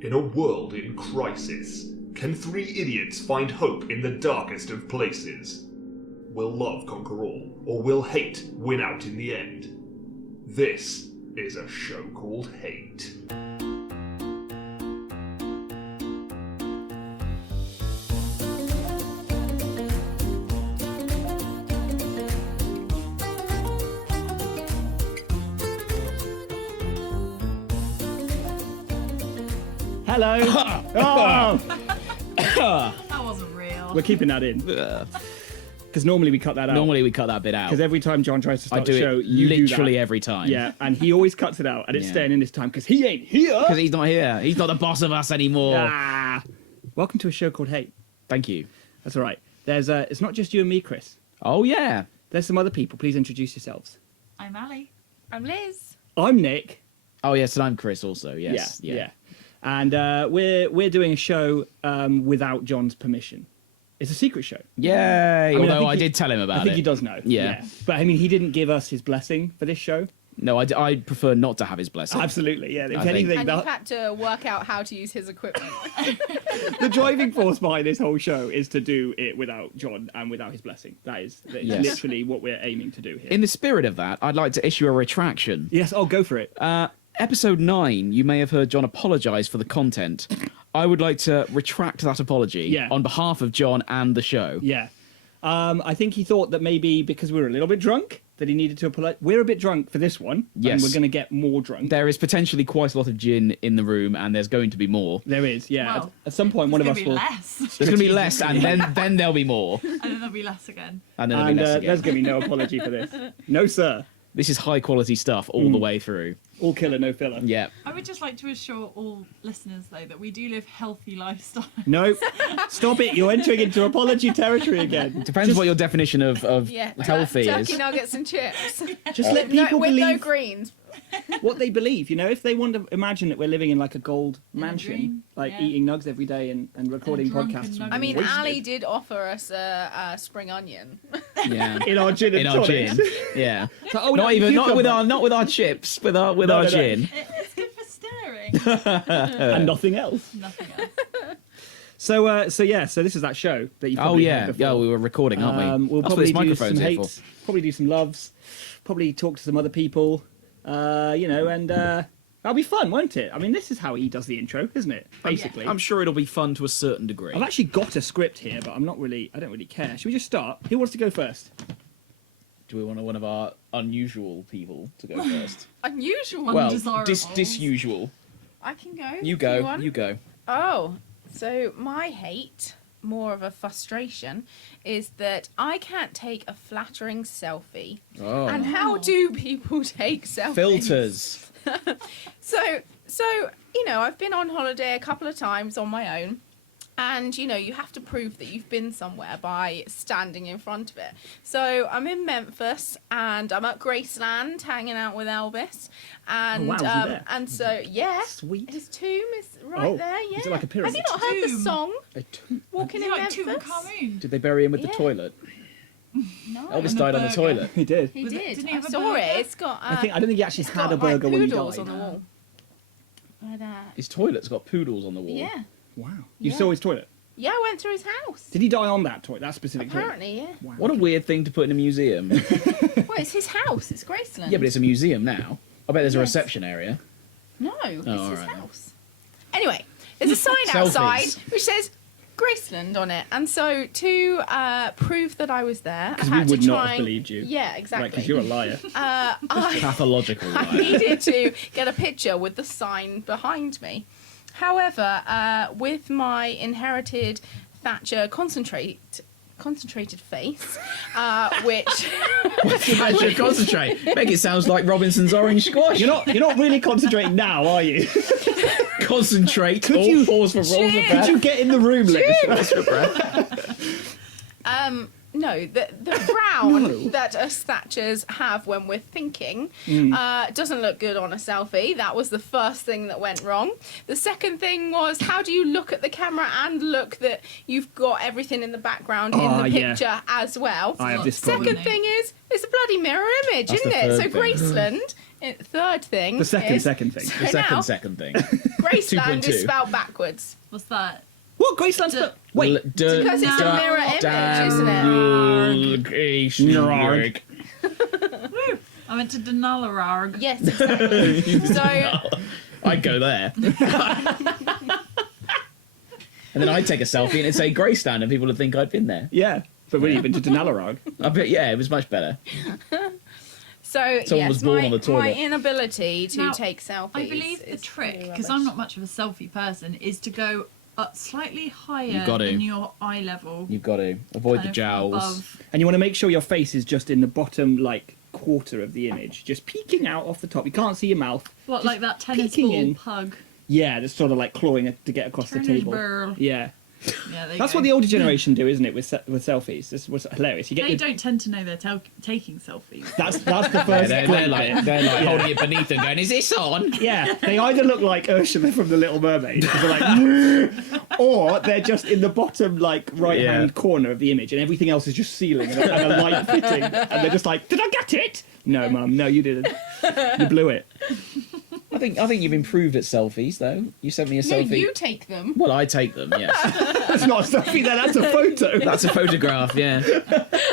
In a world in crisis, can three idiots find hope in the darkest of places? Will love conquer all, or will hate win out in the end? This is a show called Hate. Hello. Oh! That wasn't real. We're keeping that in. Because normally we cut that out. Normally we cut that bit out. Because every time John tries to I start do the show, it you literally do that. every time. Yeah, and he always cuts it out, and it's Yeah. staying in this time because he ain't here. Because he's not here. He's not the boss of us anymore. Ah. Welcome to a show called Hate. Thank you. That's all right. There's it's not just you and me, Chris. Oh, yeah. There's some other people. Please introduce yourselves. I'm Ali. I'm Liz. I'm Nick. Oh, yes, and I'm Chris also. Yes. Yeah. And we're doing a show without John's permission. It's a secret show. Yay. mean, Although I he- did tell him about it. I think he does know. Yeah. But I mean, he didn't give us his blessing for this show. No, I prefer not to have his blessing. Absolutely, yeah. If I think- anything, And the, you've had to work out how to use his equipment. the driving force behind this whole show is to do it without John and without his blessing. That's Yes. literally what we're aiming to do here. In the spirit of that, I'd like to issue a retraction. Yes, I'll go for it. Episode 9, you may have heard John apologise for the content. I would like to retract that apology Yeah. on behalf of John and the show. Yeah. I think he thought that maybe because we were a little bit drunk that he needed to apologize. We're a bit drunk for this one. Yes. And we're going to get more drunk. There is potentially quite a lot of gin in the room, and there's going to be more. There is, yeah. Well, at some point, one of us There's will. going to be less. There's going to be less, and then there'll be more. And then there'll be less again. And then there'll And be less again. there's going to be no apology for this. No, sir. This is high quality stuff all the way through. All killer, no filler. Yeah. I would just like to assure all listeners, though, that we do live healthy lifestyles. No, stop it. You're entering into apology territory again. Depends what your definition of Yeah, healthy turkey is. nuggets and chips. Just let people with no believe greens. what they believe. You know, if they want to imagine that we're living in like a gold mansion, dream, like yeah. eating nugs every day and recording drunken podcasts. nugget. I mean, wasted Ali did offer us a spring onion. Yeah. in our gin and In our tonics. gin. Yeah. So, oh, Not no, even you not come with back. our chips, with our No. gin. It's good for staring. And nothing else. Nothing else. So this is that show that you Oh probably yeah. heard before. Yeah, we were recording, aren't we? We'll That's what probably this do microphone's some here for. hates, probably do some loves, probably talk to some other people, and that'll be fun, won't it? I mean, this is how he does the intro, isn't it? Basically. I'm sure it'll be fun to a certain degree. I've actually got a script here, but I don't really care. Should we just start? Who wants to go first? Do we want one of our unusual people to go first? Unusual. Well, Undesirables. disusual. I can go. You if go. want. You go. Oh, so my hate, more of a frustration, is that I can't take a flattering selfie. Oh. And how do people take selfies? Filters. So you know, I've been on holiday a couple of times on my own. And, you know, you have to prove that you've been somewhere by standing in front of it. So I'm in Memphis and I'm at Graceland hanging out with Elvis. And, Oh, wow, is he there? and so, yeah. Sweet. His tomb is right Oh, there, yeah. is it like a pyramid? Have you not heard the Tomb. song, A tomb. Walking Is in it like Memphis? Tutankhamun? Did they bury him with the Yeah. toilet? No. Elvis And a died on the burger. toilet. He did. He Was it- did. didn't he I have a saw it. burger? It's got, I don't think he actually it's had got, a burger like, when he poodles died. on the wall. But, His toilet's got poodles on the wall. yeah. Wow. You Yeah. saw his toilet? Yeah, I went through his house. Did he die on that toilet? That specific toilet? Apparently, yeah. Wow. What a weird thing to put in a museum. Well, it's his house. It's Graceland. Yeah, but it's a museum now. I bet there's a Yes. reception area. No, it's his alright then. house. Anyway, there's a sign Selfies. outside which says Graceland on it. And so to prove that I was there, I Because we had would to not try have and- believed you. Yeah, Right, exactly. because you're a liar. I Pathological. I Right? needed to get a picture with the sign behind me. However, with my inherited Thatcher concentrated face, which I should concentrate. Make it sounds like Robinson's orange squash. You're not really concentrating now, are you? Concentrate. Could All you- pause for rolls of Cheers. breath. Could you get in the room, Liz? Pause for breath. No, the frown No. that us Thatchers have when we're thinking Mm. doesn't look good on a selfie. That was the first thing that went wrong. The second thing was, how do you look at the camera and look that you've got everything in the background in Ah, the yeah. picture as well? I have this Second problem. thing is, it's a bloody mirror image, That's isn't the it? So third thing. Graceland, third thing. The second is, thing. So The now, second thing. Graceland 2.2. is spelled backwards. What's that? What? Graceland's... D- Wait. Because it's a mirror image, isn't it? Narg. Woo! I went to Denalararg. Yes, exactly. So, I'd go there. And then I'd take a selfie and it'd say Greystand and people would think I'd been there. Yeah. But really, you've been to Denalarag. I bet, yeah, it was much better. So Someone was born on the my toilet. inability to Now, take selfies. I believe the is trick, really because rubbish. I'm not much of a selfie person, is to go up slightly higher got to. than your eye level. You've got to avoid the kind of jowls. above. And you want to make sure your face is just in the bottom, like, quarter of the image. Just peeking out off the top. You can't see your mouth. What, Just like that tennis peeking ball in. pug? Yeah, just sort of like clawing to get across the Turner's table. burl. Yeah. Yeah, there you That's go. what the older generation do, isn't it, with selfies? This was hilarious. You get They your... don't tend to know they're taking selfies. That's the Yeah, first they're glint like, bit. they're like holding it beneath them going, is this on? Yeah, they either look like Ursula from The Little Mermaid, 'cause they're like, or they're just in the bottom, like, right-hand Yeah. corner of the image, and everything else is just ceiling and a light fitting, and they're just like, did I get it? No, Mum, no, you didn't. You blew it. I think you've improved at selfies, though. You sent me a No, selfie. you take them. Well, I take them, yes. That's not a selfie, then, that's a photo. That's a photograph, yeah.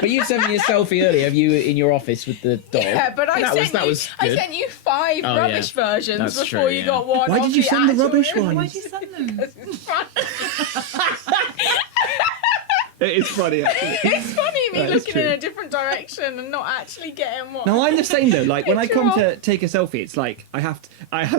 But you sent me a selfie earlier of you in your office with the dog. Yeah, but I that was I good. sent you 5 Oh, rubbish versions That's before true, you yeah. got one. Why of did you send the actual rubbish image. one? Why'd you send them? It's fun. It is funny, actually. It's funny me That is looking in true. a different direction and not actually getting what. No, I'm the same though. Like when I Picture come of- to take a selfie, it's like I have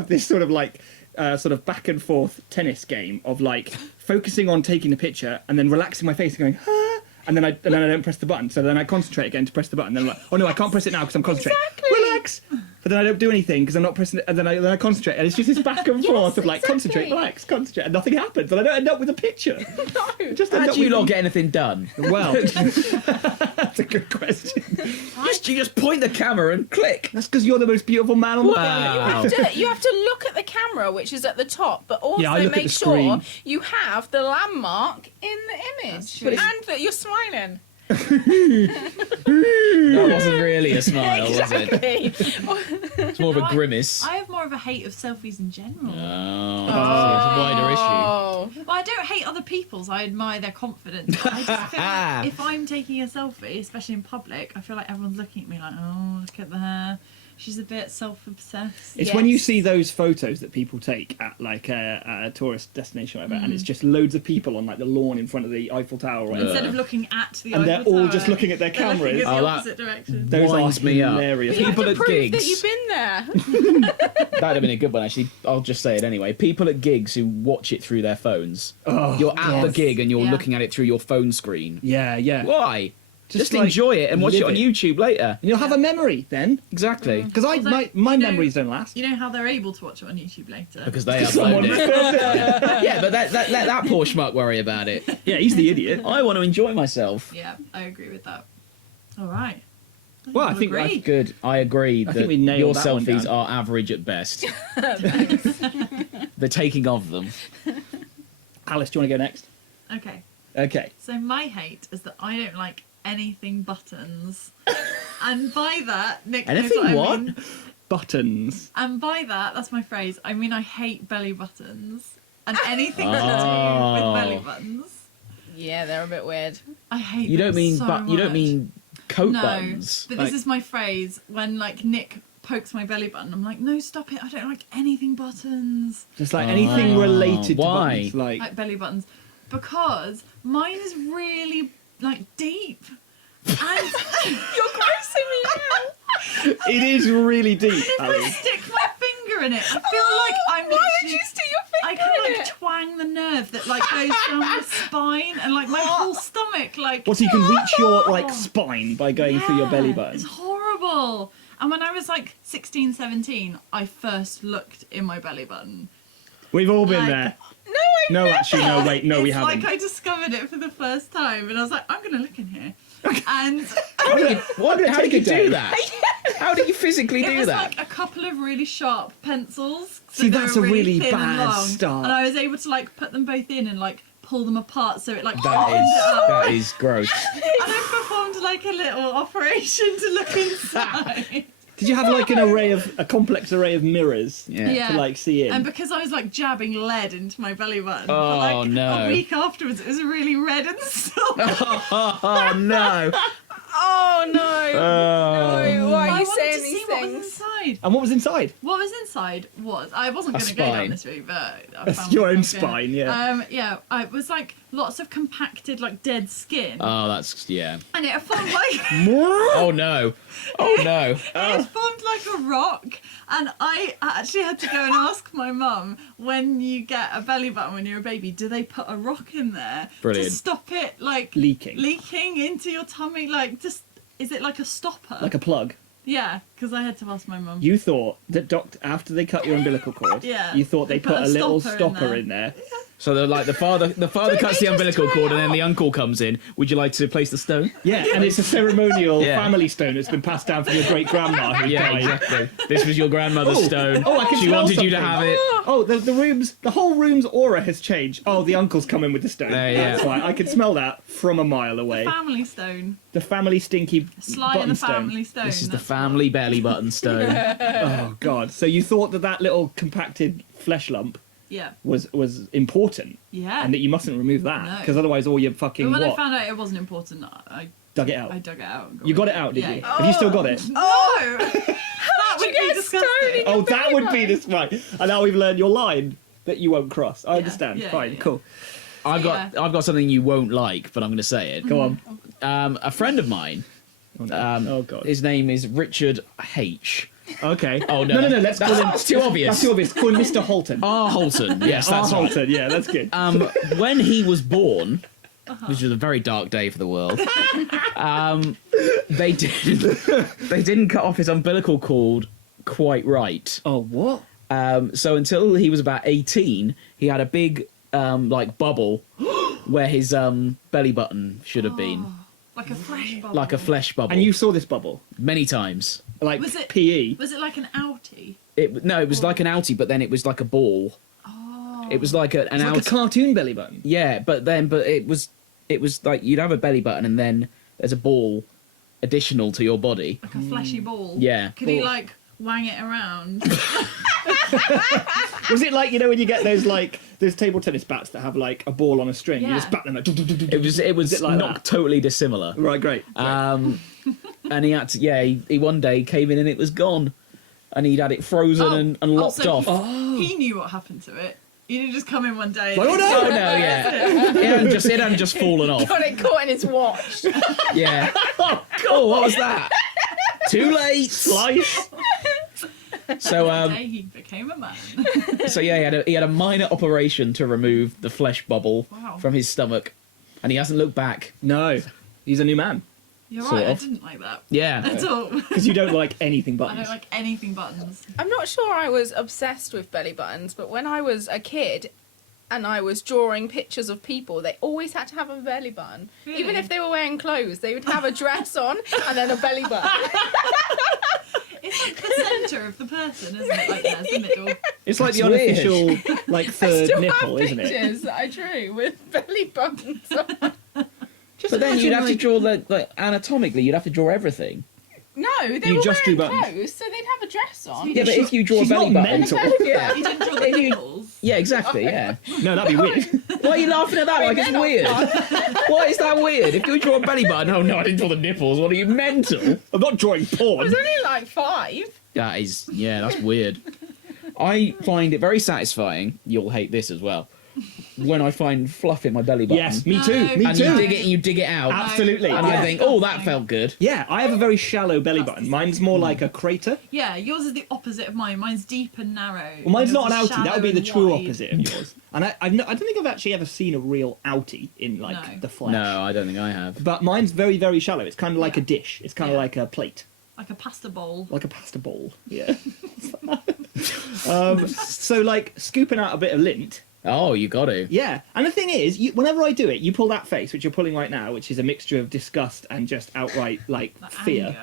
this sort of like sort of back and forth tennis game of like focusing on taking the picture and then relaxing my face and going, ah, and then I don't press the button. So then I concentrate again to press the button. Then I'm like, oh no, I can't press it now because I'm concentrating. Exactly. Relax. But then I don't do anything because I'm not pressing it, and then I concentrate, and it's just this back and forth of like concentrate, exactly. relax, concentrate, and nothing happens, and I don't end up with a picture. No. Just end How up do you with not get anything done? Well, that's a good question. You just point the camera and click. That's because you're the most beautiful man on the Wow. planet. You have to look at the camera, which is at the top, but also Yeah, I look at make the sure screen. you have the landmark in the image true. and that you're smiling. That wasn't really a smile, was it? Exactly. It's more of a grimace. I have more of a hate of selfies in general. Oh, it's a wider issue. Oh. Well, I don't hate other people's. I admire their confidence. But I just feel like if I'm taking a selfie, especially in public, I feel like everyone's looking at me like, oh, look at her. She's a bit self-obsessed. It's when you Yes. see those photos that people take at like a tourist destination or whatever, and it's just loads of people on like the lawn in front of the Eiffel Tower or whatever. Instead of looking at the And they're Eiffel all Tower, just looking at their they're looking cameras. at Oh, the that- opposite direction. Those winds are me up. hilarious. You have People to at prove gigs. that you've been there. That'd have been a good one, actually. I'll just say it anyway. People at gigs who watch it through their phones. Oh, You're at the yes. gig and you're Yeah. looking at it through your phone screen. yeah, yeah. Why? Just like, enjoy it and watch it live on YouTube later. And you'll have a memory then, Exactly. because Although, my you know- memories don't last. You know how they're able to watch it on YouTube later? Because they Someone upload it. Yeah, but let that poor schmuck worry about it. Yeah, he's the idiot. I want to enjoy myself. Yeah, I agree with that. All right. Well, I You think agree. that's Good. I agree I that think we nailed your that one selfies down. are average at best. The taking of them. Alice, do you want to go next? Okay. Okay. So my hate is that I don't like anything buttons. And by that, Nick knows Anything what what? I mean. Buttons. And by that, that's my phrase. I mean, I hate belly buttons. And anything to do Oh. with belly buttons. Yeah, they're a bit weird. I hate You don't them mean so you don't much. mean coat No, buttons. but Like- this is my phrase when like Nick pokes my belly button. I'm like, no, stop it! I don't like anything buttons, Just like anything related to Why? buttons. Like, like belly buttons, because mine is really like deep. And You're grossing me out. it is really deep, if I Alice. stick my finger in it, I feel like I'm Why would literally. you stick your I finger can in like it? twang the nerve that like goes down my spine and like my whole stomach like. Well, so you can reach your like spine by going through your belly Yeah, button. It's horrible. And when I was like 16, 17, I first looked in my belly button. We've all been like- there. No, I No, actually, no, wait, no, we It's haven't. like I discovered it for the first time, and I was like, I'm gonna look in here, and How did you do that? How did you physically it do was that? like a couple of really sharp pencils. So See, they that's were a really thin and bad long, start. And I was able to like put them both in and like pull them apart, so it like That opened it up. that is gross. And I performed like a little operation to look inside. Did you have like a complex array of mirrors Yeah. to like see in? And because I was like jabbing lead into my belly button, Oh, for like no. a week afterwards, it was really red and sore. Oh no! Oh no! No, why are I you wanted saying to see these what was things? inside. And what was inside? What was inside was I wasn't A going to go down spine. this route, but I That's found your own myself going. spine, yeah. Yeah. It was like lots of compacted, like dead skin, Oh, that's yeah. and it formed like Oh no. Oh no. it formed like a rock. And I actually had to go and ask my mum, when you get a belly button when you're a baby, do they put a rock in there Brilliant. to stop it like Leaking. into your tummy? Like, just is it like a stopper? Like a plug. Yeah, because I had to ask my mum. You thought that after they cut your umbilical cord, Yeah. you thought they They put put a a little stopper in stopper there. in there. So the father cuts the umbilical cord and then the uncle comes in. Would you like to place the stone? Yeah, and it's a ceremonial Yeah. family stone that's been passed down from your great grandma who Yeah, died. exactly. This was your grandmother's stone. Oh, I can She smell wanted you to something. have it. Oh, the whole room's aura has changed. Oh, the uncle's coming with the stone. Yeah. That's right. I can smell that from a mile away. Family stone. The family stinky Sly button and the stone. family stone. This is the that's family belly button stone. Oh God! So you thought that little compacted flesh lump Yeah. was important, Yeah. and that you mustn't remove that No. because otherwise all your fucking But when I what found out it wasn't important, I dug it out. dug it out. and You got rid it of out, did Yeah, you? yeah. Have you still got it? Oh! That would you be get a disgusting. stone in Oh, your that belly would be button? this right. And now we've learned your line that you won't cross. I understand. yeah, Fine, yeah. cool. I've got something you won't like, but I'm going to say it. Go on. A friend of mine. Oh, no. Oh God. His name is Richard H. Okay. Oh, no. No. Let's call him. That's too obvious. That's too obvious. Call him Mr. Holton. R. Holton. Yes, that's R. right. Holton. Yeah, that's good. When he was born, which was a very dark day for the world, they didn't cut off his umbilical cord quite right. Oh, what? So until he was about 18, he had a big like bubble where his belly button should have been, Like a flesh bubble. like a flesh bubble. And you saw this bubble, many times. like Was it- PE. Was it like an outie? It was like an outie, but then it was like a ball. Oh. It was like an It's like a outie. cartoon belly button. Yeah, but it was like you'd have a belly button and then there's a ball additional to your body. Like a fleshy ball. Yeah. Could he Ball. like wang it around? Was it like, you know, when you get those table tennis bats that have like a ball on a string? You Yeah. just bat them like. It was it like not that? totally dissimilar. Right, great. And he had to, he one day came in and it was gone. And he'd had it frozen and locked so off. He knew what happened to it. He didn't just come in one day. Like, oh, no! Oh no, yeah. it hadn't just fallen off. Got it caught in his watch. Yeah. Oh, what was that? Too late. Slice. So One day he became a man. he had a minor operation to remove the flesh bubble Wow. from his stomach, and he hasn't looked back. No, he's a new man You're Sort right, of. I didn't like that Yeah. at all. because you don't like anything I buttons. don't like anything buttons. I'm not sure I was obsessed with belly buttons, but when I was a kid and I was drawing pictures of people, they always had to have a belly button. Really? Even if they were wearing clothes, they would have a dress on and then a belly button. It's like the centre of the person, isn't it? Like there's the middle. It's like the That's weird. unofficial like I third still nipple, have isn't it? pictures that I drew with belly buttons on. But then you'd have to draw like anatomically, you'd have to draw everything. No, they You were just wearing drew buttons. clothes, so they'd have a dress on. Yeah, but if you draw She's a belly not button, mental. Yeah. You didn't draw the nipples. yeah, exactly, yeah. No, that'd be weird. Why are you laughing at that like it's they're not weird? Why is that weird? If you draw a belly button, oh no, I didn't draw the nipples. What are you, mental? I'm not drawing I porn. was only like 5. That is, yeah, that's weird. I find it very satisfying. You'll hate this as well. When I find fluff in my belly button. Yes, me No, too. Me And too. you dig it out. Absolutely. And Yeah. I think, oh, that felt good. Yeah, I have a very shallow belly That's button. Mine's more like a crater. Yeah, yours is the opposite of mine. Mine's deep and narrow. Well, mine's Yours not an is outie. That would be shallow the and true wide. opposite of yours. And I don't think I've actually ever seen a real outie in like No. the flesh. No, I don't think I have. But mine's very, very shallow. It's kind of like Yeah. a dish. It's kind of Yeah. like a plate, Like a pasta bowl. like a pasta bowl. Yeah. So like scooping out a bit of lint Oh, you got to. Yeah, and the thing is, whenever I do it, you pull that face, which you're pulling right now, which is a mixture of disgust and just outright like That fear.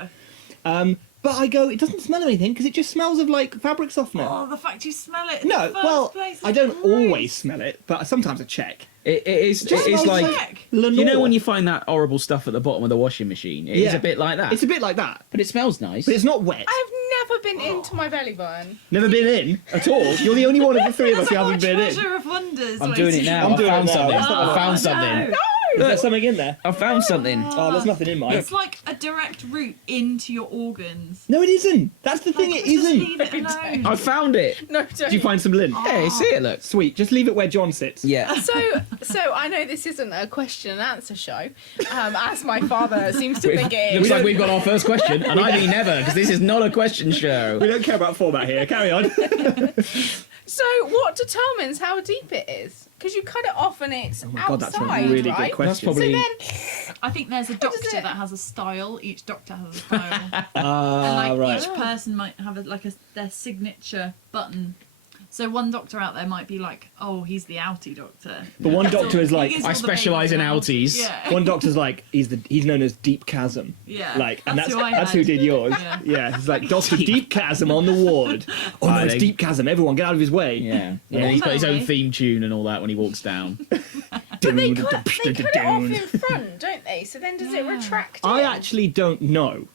anger. But I go, it doesn't smell of anything because it just smells of like fabric softener. Oh, the fact you smell it in No, the first well, place is I don't gross. always smell it, but sometimes I check. It is smells like Check. Lenore. you know when you find that horrible stuff at the bottom of the washing machine. It is Yeah. a bit like that. It's a bit like that, but it smells nice. but it's not wet. I've never been into my belly button. Never been in at all. You're the only one of the three of us who There's a haven't been in. treasure of wonders. I'm doing it now. I'm I doing found it now. something. It's not I found something. No. Is there something in there? I found something. Oh, there's nothing in mine. It's like a direct route into your organs. No, it isn't. That's the thing. Like, It just isn't. leave it alone. I found it. No, don't. Did you find some lint? Hey, see it? Look. Sweet. Just leave it where John sits. Yeah. So I know this isn't a question and answer show, as my father seems to think it Looks is. like we've got our first question, and I mean never, because this is not a question show. We don't care about format here. Carry on. So what determines how deep it is? Because you cut it off and it's Oh my God, that's a outside, really right? good question. That's probably- So then, I think there's a does doctor it- that has a style. Each doctor has a style. And Ah, like right. each person might have their signature button. So one doctor out there might be like, oh, he's the outie doctor. But one doctor is like, He gives I all the specialise in babies outies. Yeah. one doctor's like, he's known as Deep Chasm. Yeah. Like, and that's who I that's had. who did yours. Yeah. Yeah, it's like Doctor Deep Chasm on the ward. Oh no, I it's think- Deep Chasm. Everyone get out of his way. Yeah. Yeah. And he's got his own Totally. theme tune and all that when he walks down. but they cut it off in front, don't they? So then does it Yeah. retract? I in? actually don't know,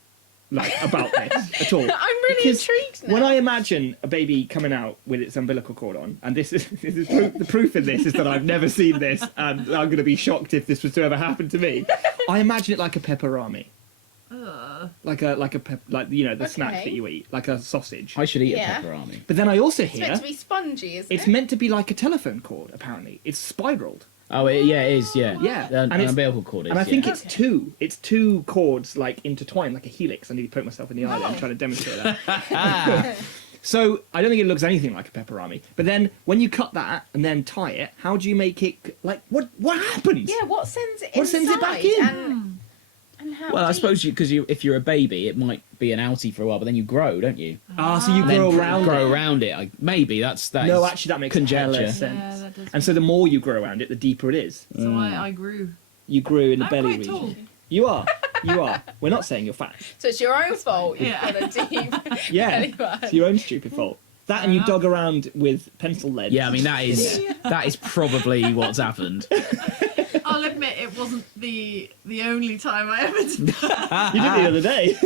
like, about this at all. I'm really Because intrigued now. when I imagine a baby coming out with its umbilical cord on, and this is the proof of this is that I've never seen this, and I'm going to be shocked if this was to ever happen to me. I imagine it like a pepperami, Ugh. like you know the snack Okay. that you eat, like a sausage. I should eat Yeah. a pepperami. But then I also it's hear meant to be spongy, isn't it's it? meant to be like a telephone cord. Apparently, it's spiraled. Oh, yeah, it is, yeah. Yeah. An And it's- umbilical cord is, And I think yeah. it's two cords like intertwined like a helix. I need to poke myself in the eye there. I'm trying to demonstrate that. So I don't think it looks anything like a pepperami. But then when you cut that and then tie it, how do you make it like what happens? Yeah, what sends it What sends it back inside in? And how Well, I deep? suppose because if you're a baby, it might be an outie for a while, but then you grow, don't you? Ah, so you And then grow around grow it. around it. Maybe that No, is actually that makes conjecture. hella sense. Yeah, that does. And so the more you grow around it, the deeper it is. So I grew. You grew in the I'm belly quite region. tall. You are. You are. We're not saying you're fat. So it's your own fault. You've Yeah. got a deep Yeah. belly button. It's your own stupid fault. That and you Wow. dug around with pencil lead. Yeah, I mean that is probably what's happened. I'll admit it wasn't the only time I ever did that. You did it the other day.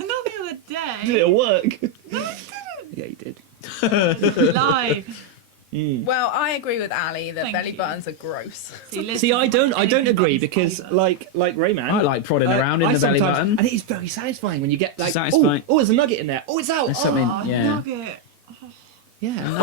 Not the other You did it day. at work. Yeah, you did. Lie. Well, I agree with Ali that Thank belly you. buttons are gross. See, I don't agree because like Rayman. I like prodding around in the belly sometimes- button. and it is very satisfying when you get like, Satisfying. oh, there's a nugget in there. Oh, it's out. There's Oh. something, Oh, yeah. nugget. Yeah,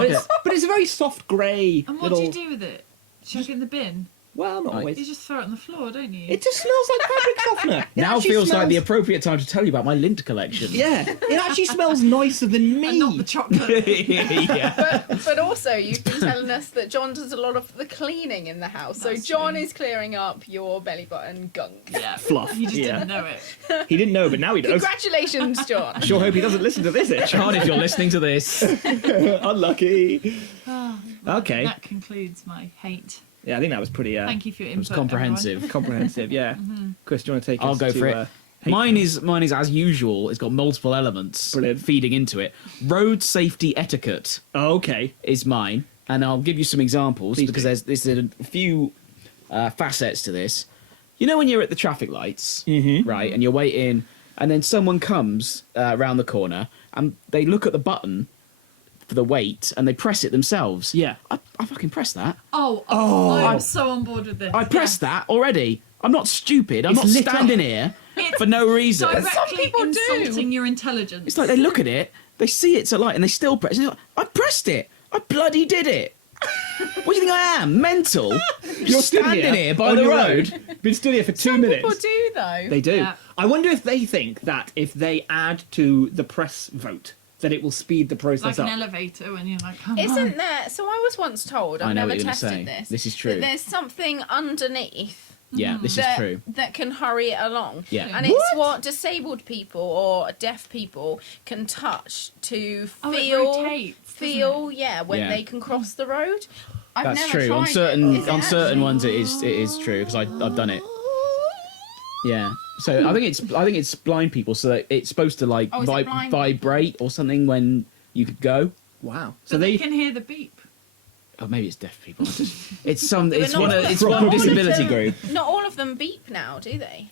but it's a very soft grey And what little. do you do with it? Chuck it in the bin? Well, not You always. just throw it on the floor, don't you? It just smells like fabric softener. It Now actually feels like the smells- appropriate time to tell you about my lint collection. Yeah, it actually smells nicer than me. And not the chocolate. yeah. But also, you've been telling us that John does a lot of the cleaning in the house. So That's John true. is clearing up your belly button gunk. Yeah. Fluff, You just yeah. didn't know it. He didn't know, but now he does. Congratulations, John. Sure hope he doesn't listen to this. Itch. John, if you're listening to this, Unlucky. Well, Okay. That concludes my hate. Yeah, I think that was pretty Thank you for your it was input. comprehensive. comprehensive. Yeah. Chris, do you want to take I'll us go to, for it. hate Mine crime? is as usual. It's got multiple elements Brilliant. feeding into it. Road safety etiquette Oh, okay. is mine, and I'll give you some examples Please because do. there's a few facets to this. You know when you're at the traffic lights, right, and you're waiting, and then someone comes around the corner and they look at the button for the wait and they press it themselves. Yeah. I fucking pressed that. Oh, I'm so on board with this. I pressed that already. I'm not stupid. I'm It's not lit standing up. here It's for no reason. Directly Some people do. insulting your intelligence. It's like they look at it, they see it's a light, and they still press it. It's like, I pressed it. I bloody did it. What do you think I am? Mental? You're stood standing here by on the your road. own. Been stood here for 2 Some minutes. people do, though. They do. Yeah. I wonder if they think that if they add to the press vote, that it will speed the process like an up. elevator when you're like, come on. Isn't there? So I was once told, I I've know never what you're gonna tested say. this. This is true. That there's something underneath Yeah, this is that, true. that can hurry it along. Yeah. And it's what disabled people or deaf people can touch to Oh, it feel, rotates, doesn't when Yeah. they can cross the road. I've That's never true. tried On it. certain Is it on certain actually? ones, it is true because I've done it. Yeah. So I think it's blind people, so that it's supposed to like Oh, is it blind vibrate or something when you could go. Wow. So they can hear the beep. Oh, maybe it's deaf people. It's some. But It's not one. all of It's them- one all of disability them- group. Not all of them beep now, do they?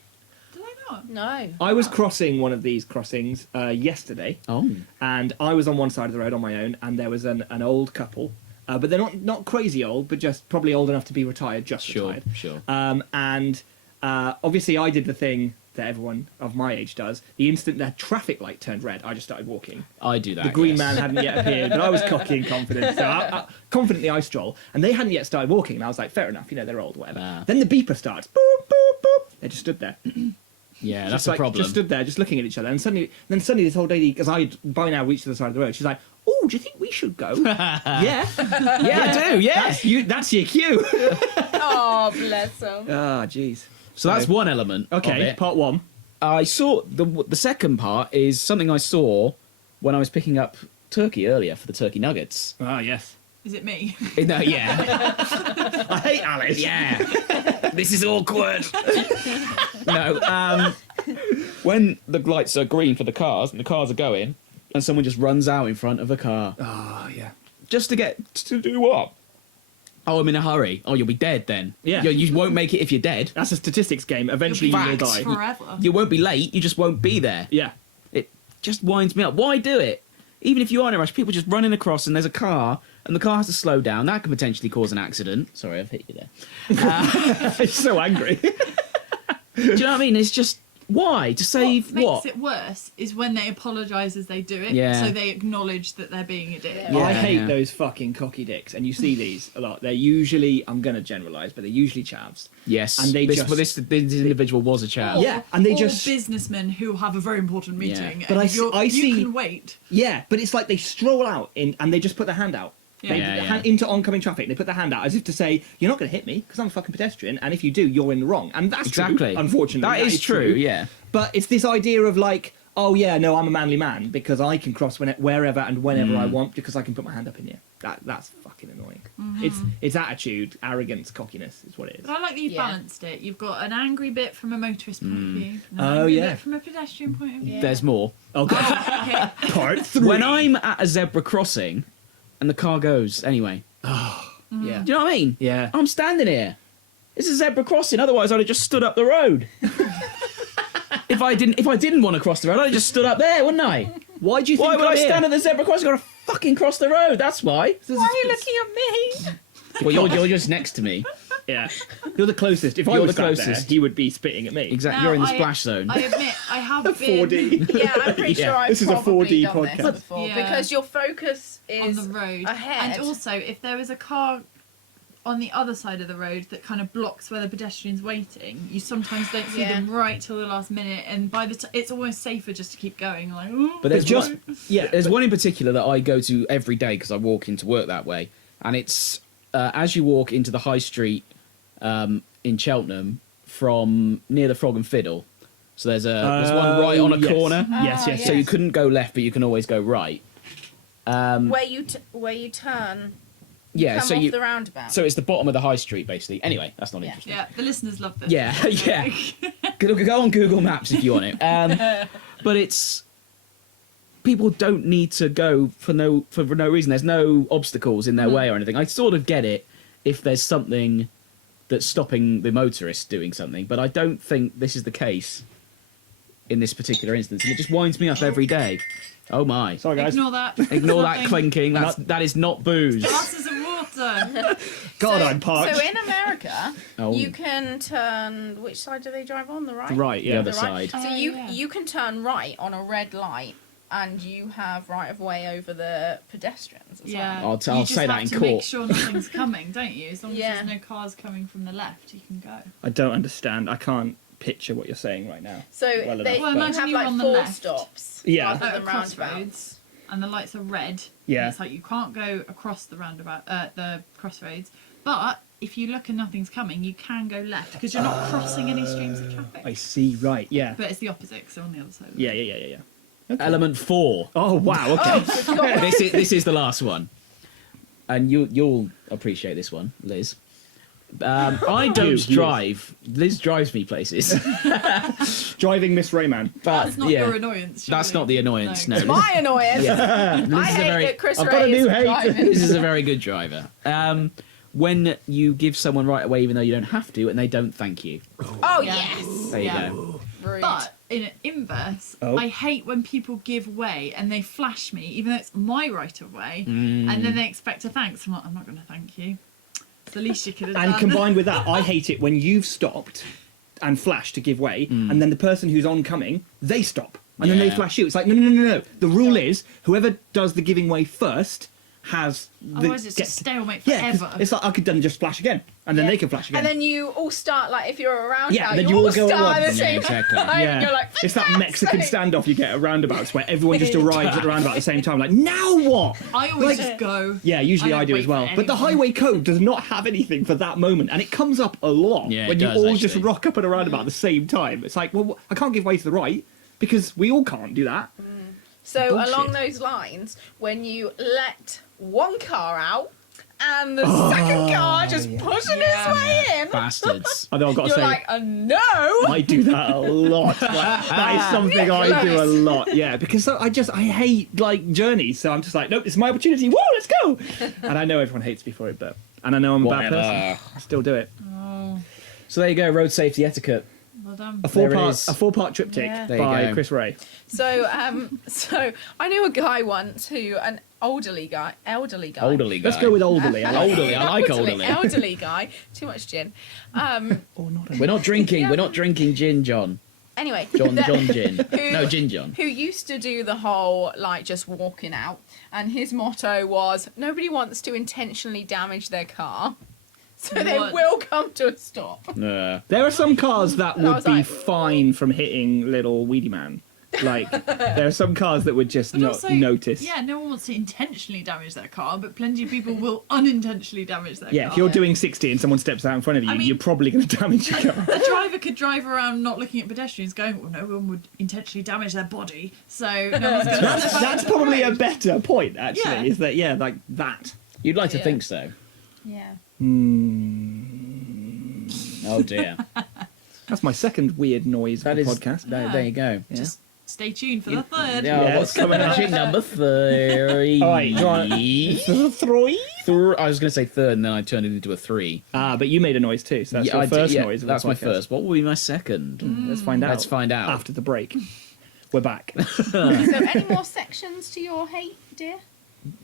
Do they not? No. I was crossing one of these crossings yesterday, Oh. and I was on one side of the road on my own, and there was an old couple, but they're not crazy old, but just probably old enough to be retired, just retired. Sure. And obviously, I did the thing that everyone of my age does. The instant that traffic light turned red, I just started walking. I do that. The green yes. man hadn't yet appeared, but I was cocky and confident. So confidently I stroll, and they hadn't yet started walking, and I was like, fair enough, they're old, whatever. Ah. Then the beeper starts. Boop, boop, boop. They just stood there. Yeah, that's Just the like, problem. Just stood there, just looking at each other, and suddenly this whole lady, because I had by now reached the side of the road, she's like, "Oh, do you think we should go?" Yeah, Yeah, I do. Yeah. that's your cue. Oh, bless them. Ah, jeez. So that's one element. of Okay, it. part one. I saw the second part is something I saw when I was picking up turkey earlier for the turkey nuggets. Ah, yes. Is it me? No, yeah, I hate Alice. yeah. This is awkward. No, when the lights are green for the cars and the cars are going, and someone just runs out in front of a car Oh, yeah. just to get to do what? Oh, I'm in a hurry. Oh, you'll be dead then. Yeah. You won't make it if you're dead. That's a statistics game. Eventually, you will Facts. die. Forever. You won't be late. You just won't be there. Yeah. It just winds me up. Why do it? Even if you are in a rush, people just running across and there's a car and the car has to slow down. That can potentially cause an accident. Sorry, I've hit you there. He's so angry. Do you know what I mean? It's just, why? To save what what? makes it worse is when they apologise as they do it, Yeah. so they acknowledge that they're being a dick. Yeah. I hate yeah. those fucking cocky dicks, and you see these a lot. They're usually, I'm going to generalise, but they're usually chavs. Yes. And they this, just- but this individual was a chap. Or- Yeah, and they or just- businessmen who have a very important Yeah. meeting. But and I you see- can wait. Yeah, but it's like they stroll out in, and they just put their hand out. Yeah. They, Yeah, yeah. hand into oncoming traffic. They put their hand out as if to say, "You're not going to hit me because I'm a fucking pedestrian, and if you do, you're in the wrong." And that's Exactly. true. Unfortunately, That is true, yeah. But it's this idea of like, "Oh yeah, no, I'm a manly man because I can cross wherever and whenever Mm. I want because I can put my hand up in the air." That's fucking annoying. It's attitude, arrogance, cockiness is what it is. But I like that you've Yeah. balanced it. You've got an angry bit from a motorist point of view, and an Oh, angry yeah. bit from a pedestrian point of view. Yeah. There's more. Okay, Okay. part 3. When I'm at a zebra crossing and the car goes anyway. yeah, Do you know what I mean? yeah. I'm standing here. It's a zebra crossing. Otherwise, I'd have just stood up the road. If I didn't want to cross the road, I'd have just stood up there, wouldn't I? Why do you think Why would I'm I here? stand at the zebra crossing? I gotta fucking cross the road. That's why. Why are you looking at me? Well, you're just next to me. Yeah, you're the closest. If I You're was the sat there, closest. he would be spitting at me. Exactly. Now, You're in the I- splash zone. I admit, I have been 4D. Yeah, I'm pretty Yeah. sure I've This is a probably 4D done podcast. this before Yeah. because your focus on is the road. ahead. And also, if there was a car on the other side of the road that kind of blocks where the pedestrian's waiting, you sometimes don't see Yeah. them right till the last minute, and by the it's almost safer just to keep going. Like, ooh. But there's just one, yeah. there's one in particular that I go to every day because I walk into work that way, and it's as you walk into the high street in Cheltenham from near the Frog and Fiddle. So there's one right on a yes. corner. Yes, yes, So you yes. couldn't go left, but you can always go right. where you turn. Yeah. Come So off the roundabout. So it's the bottom of the high street, basically. Anyway, that's not Yeah. interesting. Yeah, the listeners love this. Yeah, yeah. Go on Google Maps if you want it. But it's people don't need to go for no reason. There's no obstacles in their way or anything. I sort of get it if there's something that's stopping the motorist doing something, but I don't think this is the case in this particular instance, and it just winds me up every day. Oh my! Sorry, guys. Ignore that. Ignore that Nothing. clinking. That is not booze. Glasses of water. God, I'm parched. So in America, Oh. you can turn. Which side do they drive on? The right. Right, The yeah. other The right. side. So Oh, you yeah. you can turn right on a red light, and you have right of way over the pedestrians. As Yeah. well. I'll You just say that have in to make court. sure nothing's coming, don't you? As long as Yeah. there's no cars coming from the left, you can go. I don't understand. I can't picture what you're saying right now. So Well they enough, Well, you imagine have you're like on the 4 left. stops. Yeah. Rather At a than roundabouts. crossroads, and the lights are red. Yeah. And it's like you can't go across the the crossroads. But if you look and nothing's coming, you can go left because you're not crossing any streams of traffic. I see. Right. Yeah. But it's the opposite, so on the other side. Yeah. Yeah. Yeah. Yeah. Yeah. Element 4. Oh wow. Okay. Oh, good God. This is the last one. and you'll appreciate this one, Liz. I don't drive. Liz drives me places. Driving Miss Rayman. But That's not your annoyance. That's surely. not the annoyance. No. It's my annoyance. I hate that Chris I've got a Ray new is hate. driving. This is a very good driver. When you give someone right away, even though you don't have to, and they don't thank you. Oh, Yeah. yes. There you go. Rude. But in an inverse, I hate when people give way and they flash me, even though it's my right of way, and then they expect a thanks. I'm like, I'm not going to thank you. It's the least you could have done. And combined with that, I hate it when you've stopped and flashed to give way, and then the person who's oncoming, they stop. And then they Yeah. flash you. It's like, no. The rule is, whoever does the giving way first has the... Otherwise, it's gets a stalemate Yeah, 'cause forever. it's like I could then just flash again, and then Yeah. they can flash again. And then you all start, like, if you're around Yeah, now, then you you all all go at start at once. the Yeah, same exactly. time. Yeah, And you're like, it's that "For Mexican God's sake." standoff you get at roundabouts where everyone just arrives at the roundabout at the same time. Like, now what? I always just go. Yeah, usually I don't do wait as for well. But the anyone. highway code does not have anything for that moment, and it comes up a lot Yeah, it when you does, all just actually. rock up at a roundabout at the same time. It's like, well, I can't give way to the right because we all can't do that. So Bullshit. along those lines, when you let one car out and the second car just pushing its way in, Bastards. I know I've got to you're say, like, no. I do that a lot. That is something I do a lot. Yeah, because I hate like journeys, so I'm just like, nope, it's my opportunity. Whoa, let's go! And I know everyone hates me for it, and I know I'm a bad Whatever. person. I still do it. Oh, So there you go, road safety etiquette. well done. A There it four-part, is. a four-part triptych Yeah. There you by go. Chris Ray. So I knew a guy once an elderly guy. Elderly guy. Let's go with elderly. I like Elderly, I like elderly. Elderly guy. Too much gin. or not. We're not drinking. We're not drinking gin, John. Anyway, John that- gin. No, gin John. who used to do the whole like just walking out, and his motto was nobody wants to intentionally damage their car, so they What? will come to a stop. Uh, There are some cars that I would was be like, fine from hitting little weedy man. Like, there are some cars that would just But not also, notice. Yeah, no one wants to intentionally damage their car, but plenty of people will unintentionally damage their Yeah, car. if you're doing 60 and someone steps out in front of you, I mean- you're probably going to damage your car. A driver could drive around not looking at pedestrians going, well, no one would intentionally damage their body, so no one's going to... That's probably a better point, actually, Yeah. is that, yeah, like that. you'd like to Yeah. think so. Yeah. Oh dear. That's my second weird noise That of the is. podcast. There you go. Just stay tuned for the third. Yeah, Yeah, what's it's coming up. magic number 3? All right, do you want three? I was going to say third, and then I turned it into a 3. But you made a noise too, so that's I your did- first yeah, noise. Of That's the my podcast. first. What will be my second? Let's find out. Let's find out. After the break. We're back. So any more sections to your hate, dear?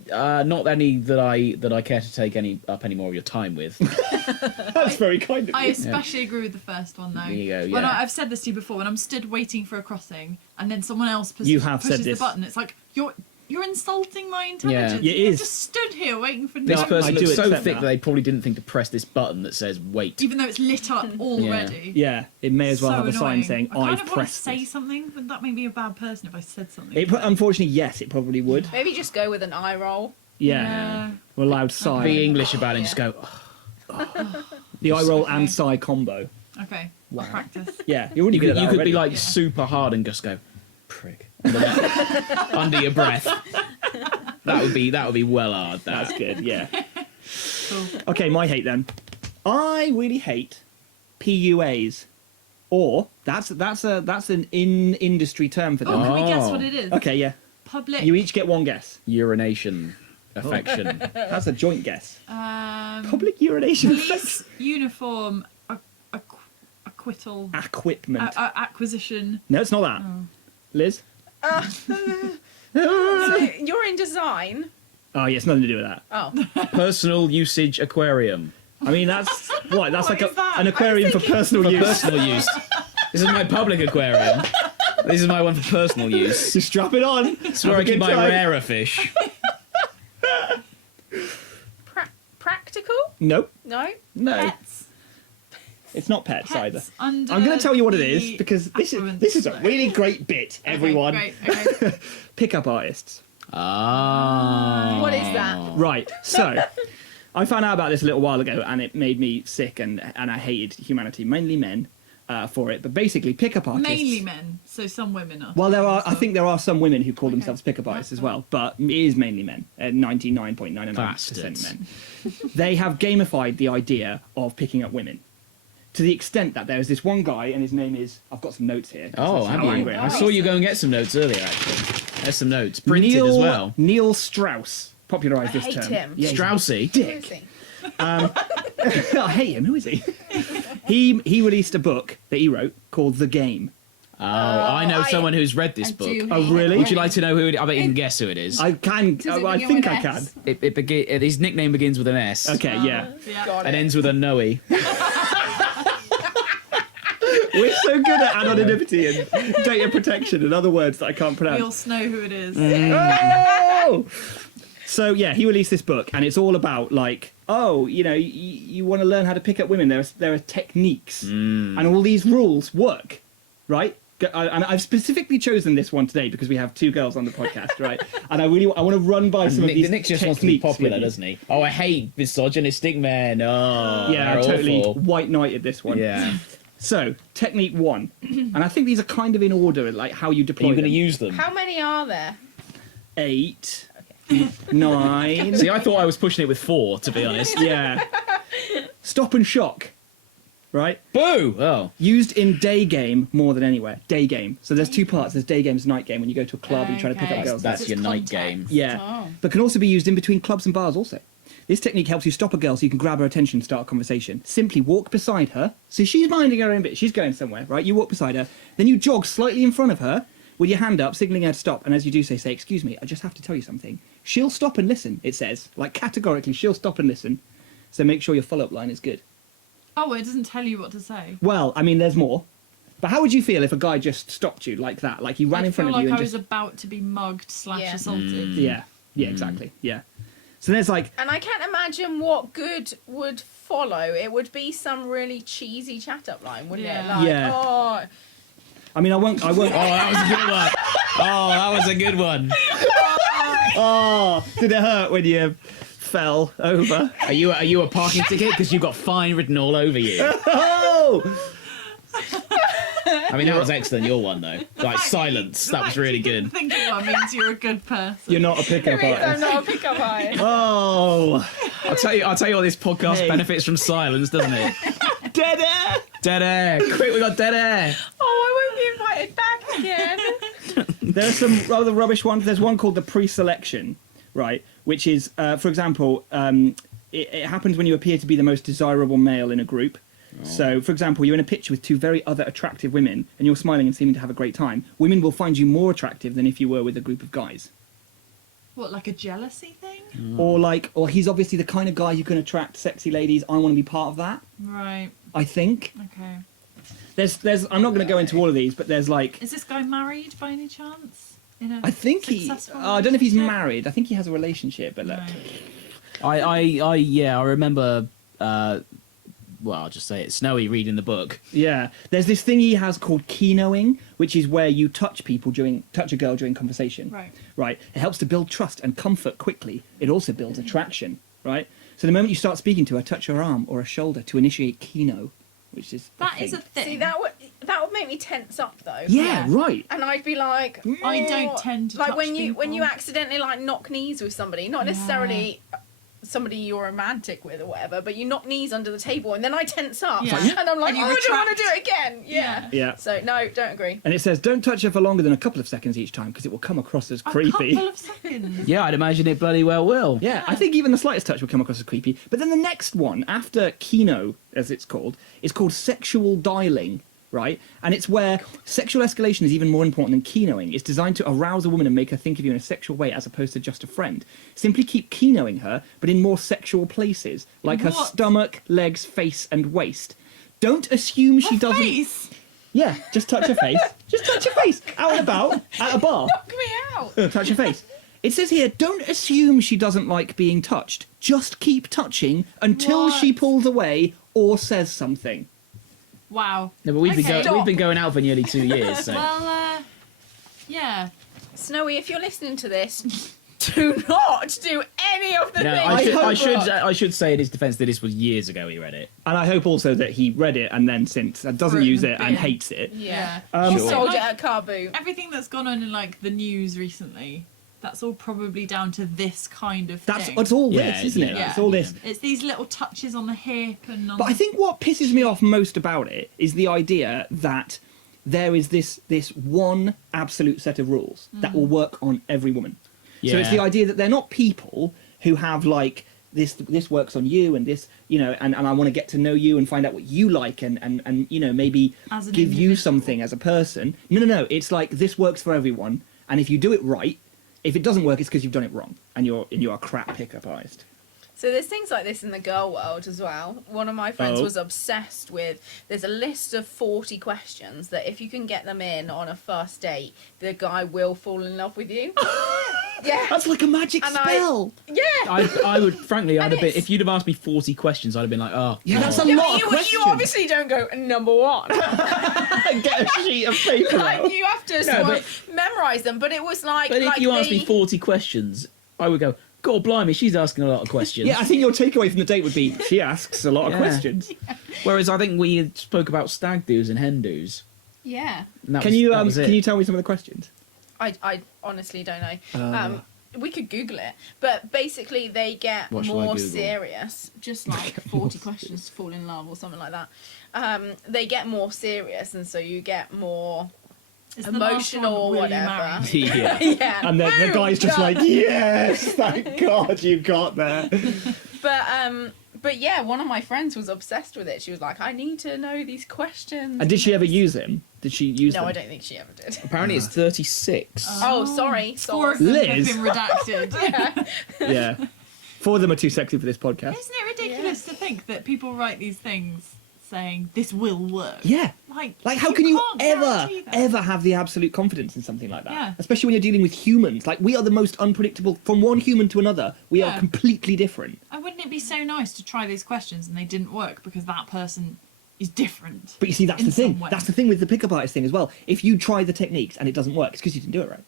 Not any that I care to take any more of your time with. That's very kind of I you. especially agree with the first one, though. There you go, When yeah. I've said this to you before, when I'm stood waiting for a crossing, and then someone else You have pushes said the this. button, it's like, you're insulting my intelligence. Yeah, it You've is. just stood here waiting for This no person I do looks so accept thick that. that they probably didn't think to press this button that says wait. even though it's lit up already. Yeah, it may as well So have a sign annoying. saying, I kind I've of want to pressed say this. something, but that made me a bad person if I said something. Unfortunately, yes, it probably would. Maybe just go with an eye roll. Yeah. Or a loud sigh. Be English about it and just go, The eye roll and Okay. sigh combo. Okay, I'll practice. Yeah, you're really you good could, at you that could already. be like Yeah. super hard and just go, prick. Under your breath. That would be well hard. That. That's good, yeah. Cool. Okay, my hate then. I really hate PUAs. Or, that's an in-industry term for Oh, them. can we guess Oh. what it is? Okay, yeah. Public. You each get one guess. Urination affection. That's a joint guess. Public Public urination police uniform acquittal equipment. acquisition. No, it's not that. Liz? So you're in design. Oh, yeah, it's nothing to do with that. Oh, Personal usage aquarium. I mean, that's what? That's What like is that? an aquarium for personal For use. personal use. This is my public aquarium. This is my one for personal use. You strap it on. It's where I keep my rarer fish. practical? Nope. No. No. Pets. It's not pets, either. Pets under I'm going to tell you what it the is because this affluent. is a really great bit, everyone. Okay, great, okay. Pickup artists. Ah. What is that? Right. So, I found out about this a little while ago, and it made me sick, and I hated humanity, mainly men. for it. But basically, pickup artists. Mainly men, so some women are. Well, I so- think there are some women who call Okay. themselves pickup artists as Right. well, but it is mainly men. 99.99% Bastards. men. They have gamified the idea of picking up women. To the extent that there is this one guy, and his name is... I've got some notes here. Oh, That's have how you? angry I I am. saw you go and get some notes earlier, actually. There's some notes. Printed Neil, as well. Neil Strauss popularised I this hate term. him. Yeah, he's a Straussy. dick. Seriously. I hate him. Who is he? He released a book that he wrote called The Game. Oh, I know I- someone who's read this I book. do Oh, hate really? Would you like to know who it is? I bet you can guess who it is. I can. Does it I begin think with I S? can. His nickname begins with an S. Okay, yeah. Yeah. Got And it. ends with a Noe. We're so good at anonymity and data protection and other words that I can't We all pronounce. know who it is. Oh! So yeah, he released this book, and it's all about like, oh, you know, you want to learn how to pick up women. There are techniques, and all these rules work, right? And I've specifically chosen this one today because we have two girls on the podcast, right? And I want to run by some of these Nick just wants to be techniques popular, with you. doesn't he? Oh, I hate misogynistic men. Oh, Yeah, they're totally awful. white knighted this one. Yeah. So technique 1, and I think these are kind of in order, like how you Are deploy you going to them. use them? How many are there? 8, 9. See, I thought I was pushing it with 4, to be honest. Yeah. Stop and shock. Right? Boo! Oh. Used in day game more than anywhere. Day game. So there's two parts. There's day games, night game. When you go to a club and you try to pick Okay. up girls. That's It's your night context. game. Yeah. Oh. But can also be used in between clubs and bars also. This technique helps you stop a girl so you can grab her attention and start a conversation. Simply walk beside her. So she's minding her own bit. She's going somewhere, right? You walk beside her. Then you jog slightly in front of her with your hand up, signaling her to stop. And as you do so, say, excuse me, I just have to tell you something. She'll stop and listen, it says. Like categorically, she'll stop and listen. So make sure your follow-up line is good. Oh, it doesn't tell you what to say. Well, I mean, there's more. But how would you feel if a guy just stopped you like that? Like he ran I in front feel of you like and I just... was about to be mugged / Yeah. assaulted. Yeah, exactly. Yeah. So there's like... And I can't imagine what good would follow. It would be some really cheesy chat up line, wouldn't it? Yeah. Like, Yeah. oh, I mean, I won't... Oh, that was a good one. Oh, that was a good one. Oh, did it hurt when you fell over? Are you a parking ticket? Because you've got fine written all over you. Oh! I mean, that was excellent, your one, though. Like, silence. That was really good. Think of what means you're a good person. You're not a pickup it means I'm artist. not a pickup artist. Oh! I'll tell you what this podcast Hey. benefits from silence, doesn't it? Dead air! Dead air. Quick, we got dead air. Oh, I won't be invited back again. There are some rather rubbish ones. There's one called the pre-selection, right? Which is, for example, it happens when you appear to be the most desirable male in a group. So, for example, you're in a picture with two very other attractive women, and you're smiling and seeming to have a great time. Women will find you more attractive than if you were with a group of guys. What, like a jealousy thing? Or he's obviously the kind of guy who can attract sexy ladies. I want to be part of that. Right. I think Okay. there's. I'm not going to go into all of these, but there's like. Is this guy married by any chance? In a I think he. successful I don't know if he's relationship? married. I think he has a relationship, but look. Right. I remember, well, I'll just say it, Snowy reading the book. Yeah, there's this thing he has called keynoing, which is where you touch a girl during conversation. Right. Right. It helps to build trust and comfort quickly. It also builds attraction. Right. So the moment you start speaking to her, touch her arm or her shoulder to initiate keyno, which is That is a thing. thing. See, that would make me tense up though. Yeah. Right. And I'd be like, I don't "Oh," tend to like touch when you people. accidentally like knock knees with somebody, not necessarily somebody you're romantic with or whatever, but you knock knees under the table and then I tense up Yeah. and I'm like, And you oh, I don't want to retract. do it again. Yeah. Yeah. So no, don't agree. And it says don't touch her for longer than a couple of seconds each time because it will come across as A creepy. couple of seconds. Yeah, I'd imagine it bloody well will. Yeah, I think even the slightest touch will come across as creepy. But then the next one, after kino, as it's called, is called sexual dialing, right? And it's where sexual escalation is even more important than kinoing. It's designed to arouse a woman and make her think of you in a sexual way as opposed to just a friend. Simply keep kinoing her, but in more sexual places, like her What? stomach, legs, face, and waist. Don't assume she Her doesn't... face. Yeah, just touch her face. Just touch her face. Out and about, at a bar. Knock me out. Touch her face. It says here, don't assume she doesn't like being touched. Just keep touching until she What? pulls away or says something. Wow. No, but we've Okay. been going out for nearly 2 years, so. Well, yeah. Snowy, if you're listening to this, do not do any of the No, things. I should say in his defence that this was years ago he read it. And I hope also that he read it and then since doesn't Threw it use in it the and bin. hates it. Yeah. Um, Sure. Sold it Like- at a car boot. Everything that's gone on in like the news recently, that's all probably down to this kind of That's thing. it's all Yeah, this, isn't it? yeah. It's all this. It's these little touches on the hip and on But I think what pisses me off most about it is the idea that there is this one absolute set of rules that will work on every woman. So it's the Yeah. idea that they're not people who have like this works on you and this, you know, and I want to get to know you and find out what you like and you know, maybe As an give you individual. something as a person. No. It's like this works for everyone, and if you do it right, if it doesn't work, it's because you've done it wrong and you are crap pickup artist. So there's things like this in the girl world as well. One of my friends Oh. was obsessed with, there's a list of 40 questions that if you can get them in on a first date, the guy will fall in love with you. Yeah. That's like a magic And spell. Yeah. I would, frankly, I'd And have been, it's- if you'd have asked me 40 questions, I'd have been like, oh, Yeah, that's God. a Yeah, lot but of you questions. obviously don't go number one. Get a sheet of paper Like out. you have to No, sort but- of memorize them. But it was like, But if like you asked me the- 40 questions, I would go, God blimey, she's asking a lot of questions. Yeah, I think your takeaway from the date would be she asks a lot of Yeah. questions. Whereas I think we spoke about stag do's and hen do's. Yeah. and that Can was- you that was it. can you tell me some of the questions? I honestly don't know. Uh. We could Google it, but basically they get What shall I more Google? serious. Just like 40 questions to fall in love or something like that. They get more serious, and so you get more It's the last emotional one, will you whatever. marry? yeah. Yeah. And then the Boom, guy's just done. like, yes, thank God you got there. But yeah, one of my friends was obsessed with it. She was like, I need to know these questions. And did she ever use him? Did she use No, them? I don't think she ever did. Apparently it's 36. Oh, sorry. Four of Sorry. them Liz. have been redacted. Yeah. Four of them are too sexy for this podcast. Isn't it ridiculous to think that people write these things saying this will work? Yeah. Like, how can you can't guarantee that. ever have the absolute confidence in something like that? Yeah. Especially when you're dealing with humans. Like, we are the most unpredictable. From one human to another, we are Yeah. completely different. And wouldn't it be so nice to try these questions and they didn't work because that person is different? But you see, that's in the thing. some way. That's the thing with the pickup artist thing as well. If you try the techniques and it doesn't work, it's because you didn't do it right.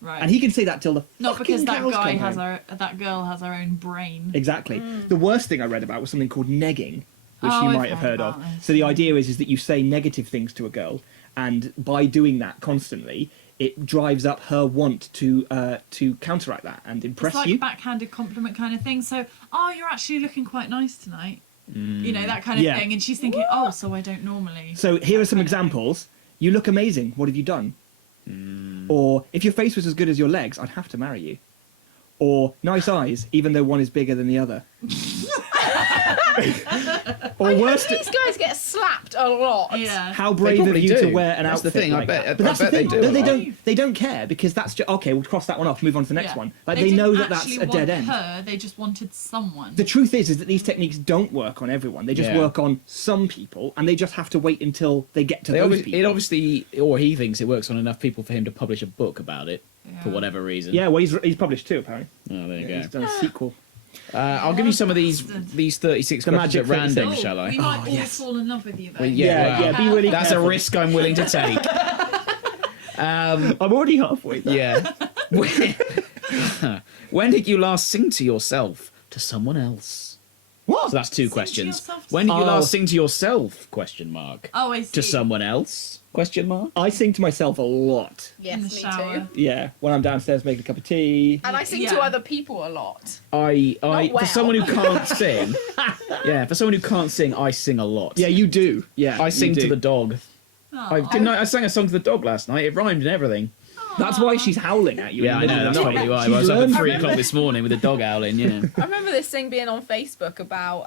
Right. And he can say that till the Not because fucking that cows guy come has home. that girl has her own brain. Exactly. The worst thing I read about was something called negging, which Oh, you I've might have heard of. about this. So the idea is that you say negative things to a girl, and by doing that constantly, it drives up her want to counteract that and impress It's like you. a backhanded compliment kind of thing. So, oh, you're actually looking quite nice tonight. You know, that kind of Yeah. thing. And she's thinking, oh, so I don't normally. So here are some kind of thing. examples. You look amazing. What have you done? Or if your face was as good as your legs, I'd have to marry you. Or nice eyes, even though one is bigger than the other. Or worst, These guys get slapped a lot. Yeah. how brave of probably you to do. wear an That's the outfit thing, I like bet- that. But I that's the bet they thing. do No, a they lot. don't. They don't care because that's just okay. We'll cross that one off. Move on to the next Yeah. one. Like they know that that's didn't a dead actually end. want Her, they just wanted someone. The truth is that these techniques don't work on everyone. They just Yeah. work on some people, and they just have to wait until they get to those people. It obviously, or he thinks it works on enough people for him to publish a book about it for Yeah. whatever reason. Yeah, well, he's published two apparently. Oh, there you He's go. done a sequel. I'll give you some of these Bastard. 36 The questions at magic random, 36. shall We I? might all yes. fall in love with you, though. Well, Yeah, well, be really That's careful. a risk I'm willing to take. I'm already halfway there. Yeah. When did you last sing to yourself to someone else? What? So that's two Sing to questions. yourself to When did you Oh. last sing to yourself? Question mark. Oh, I see. To someone else? Question mark. I sing to myself a lot. Yes, In the me shower. too. Yeah, when I'm downstairs making a cup of tea. And I sing Yeah. to other people a lot. I Not well. for someone who can't sing. Yeah, for someone who can't sing, I sing a lot. Yeah, you do. Yeah, I you sing to do. the dog. Oh. I sang a song to the dog last night. It rhymed and everything. That's why she's howling at you. Yeah, I in the know. middle That's of the probably night. why. I She's was up at learned- 3 o'clock this morning with the dog howling. Yeah. I remember this thing being on Facebook about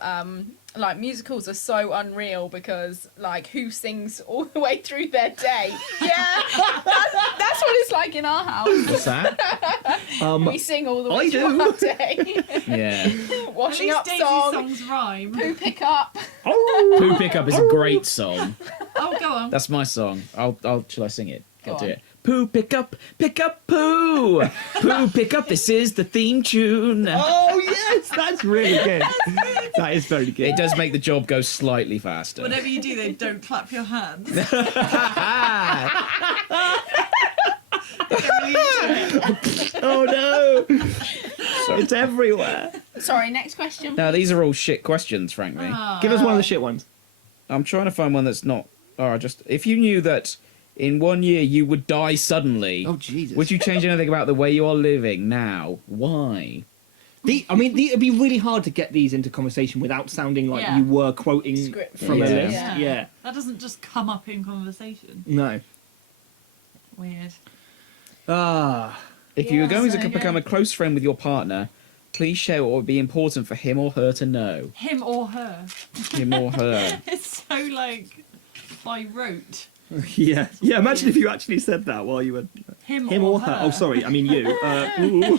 like musicals are so unreal because like who sings all the way through their day? Yeah, that's what it's like in our house. What's that? We sing all the way I through do. our day. Yeah. At Washing least up Daisy's song, songs rhyme. who pick up. Oh, Poo Pickup is a great song. Oh, go on. That's my song. Shall I sing it? Go I'll do on. it. Poo pick up poo. Poo pick up. This is the theme tune. oh yes, that's really good. That is very good. It does make the job go slightly faster. Whatever you do, though, don't clap your hands. Ah, Get really into Oh no! It's everywhere. Sorry, next question. Now, these are all shit questions, frankly. Give us one of the shit ones. I'm trying to find one that's not... if you knew that in 1 year you would die suddenly, Oh Jesus! would you change anything about the way you are living now? Why? It'd be really hard to get these into conversation without sounding like Yeah. you were quoting Script. from a Yeah. list. Yeah. Yeah. That doesn't just come up in conversation. No. Weird. Ah. If you were Yeah, going so to become a close friend with your partner, please share what would be important for him or her to know. Him or her. Him or her. It's so like by rote. Yeah. Yeah. Imagine if you actually said that while you were Him or her. Oh, sorry. I mean you. Ooh.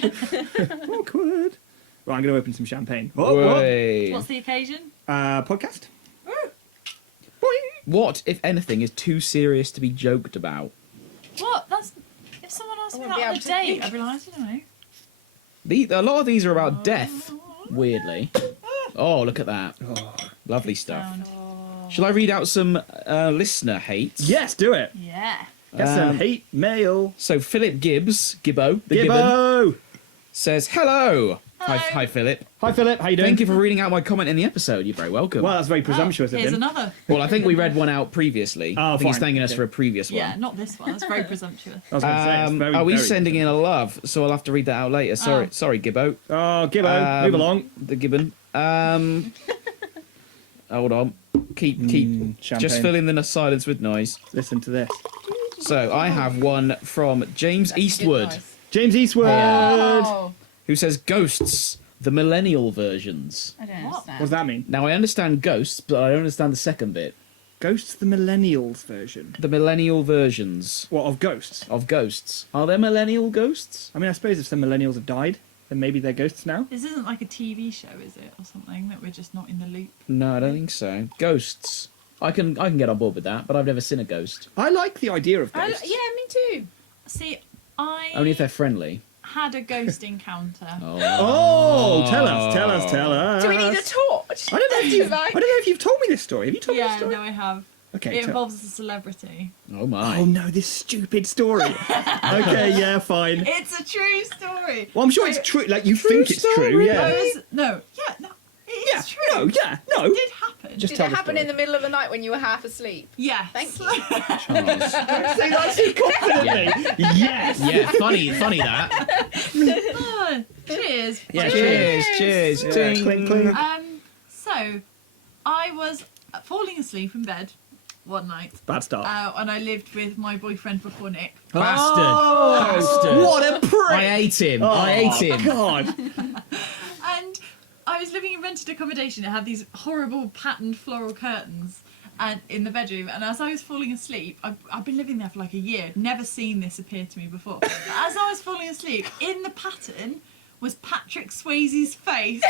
Awkward. Right, I'm going to open some champagne. Oh, what? Way. What's the occasion? Podcast. Woo. Boing. What, if anything, is too serious to be joked about? What? That's if someone asked I me wouldn't that on be a able to date, think. I'd be like, you know. A lot of these are about death, weirdly. Oh, look at that. Lovely stuff. Sound. Shall I read out some listener hates? Yes, do it. Yeah. Get some hate mail. So Philip Gibbo, the Gibbon, Gibbo. says, hello. Hello. Hi, Philip. Hi, Philip. How you doing? Thank you for reading out my comment in the episode. You're very welcome. Well, that's very presumptuous of Here's him. another. Well, I think we read one out previously. Oh, I think he's fine. thanking us Okay. for a previous one. Yeah, not this one. That's very presumptuous. I was going to say, it's very, are we very sending in a love? So I'll have to read that out later. Sorry, Oh. sorry, Gibbo. Oh, Gibbo, move along. The Gibbon. Hold on. Keep champagne. just fill in the silence with noise. Listen to this. So I have one from James Eastwood, Nice. James Eastwood. Oh, who says ghosts, the millennial versions. I don't What? understand. What does that mean? Now I understand ghosts, but I don't understand the second bit. Ghosts, the millennials version. The millennial versions What, of ghosts? of ghosts. Are there millennial ghosts? I mean, I suppose if some millennials have died, then maybe they're ghosts now. This isn't like a TV show, is it, or something that we're just not in the loop? No, I don't think so. Ghosts. I can get on board with that, but I've never seen a ghost. I like the idea of Yeah, ghosts. me too. See, I Only if they're friendly. had a ghost encounter. Oh, tell us. Do we need a torch? I don't know if you. Like- I don't know if you've told me this story. Have you told me this Yeah, story? no, I have. Okay. It involves a celebrity. Oh my. Oh no, this stupid story. Okay, yeah, fine. It's a true story. Well, I'm sure it's true. Like you think it's true, story. yeah. It Yeah, is true. no, yeah, no. It did happen. Just Did tell it the happen story. in the middle of the night when you were half asleep? Yeah. Thank you. Charles. Say that so confidently. Yes. Yeah, funny that. Cheers. Yeah, Cheers. Yeah, Ting. clink, clink. So, I was falling asleep in bed one night, Bad start. and I lived with my boyfriend before Nick. Bastard. Oh, Bastard. what a prick! I ate him. Oh, I ate him. God. And I was living in rented accommodation. It had these horrible patterned floral curtains and in the bedroom. And as I was falling asleep, I've been living there for like a year. Never seen this appear to me before. But as I was falling asleep, in the pattern was Patrick Swayze's face.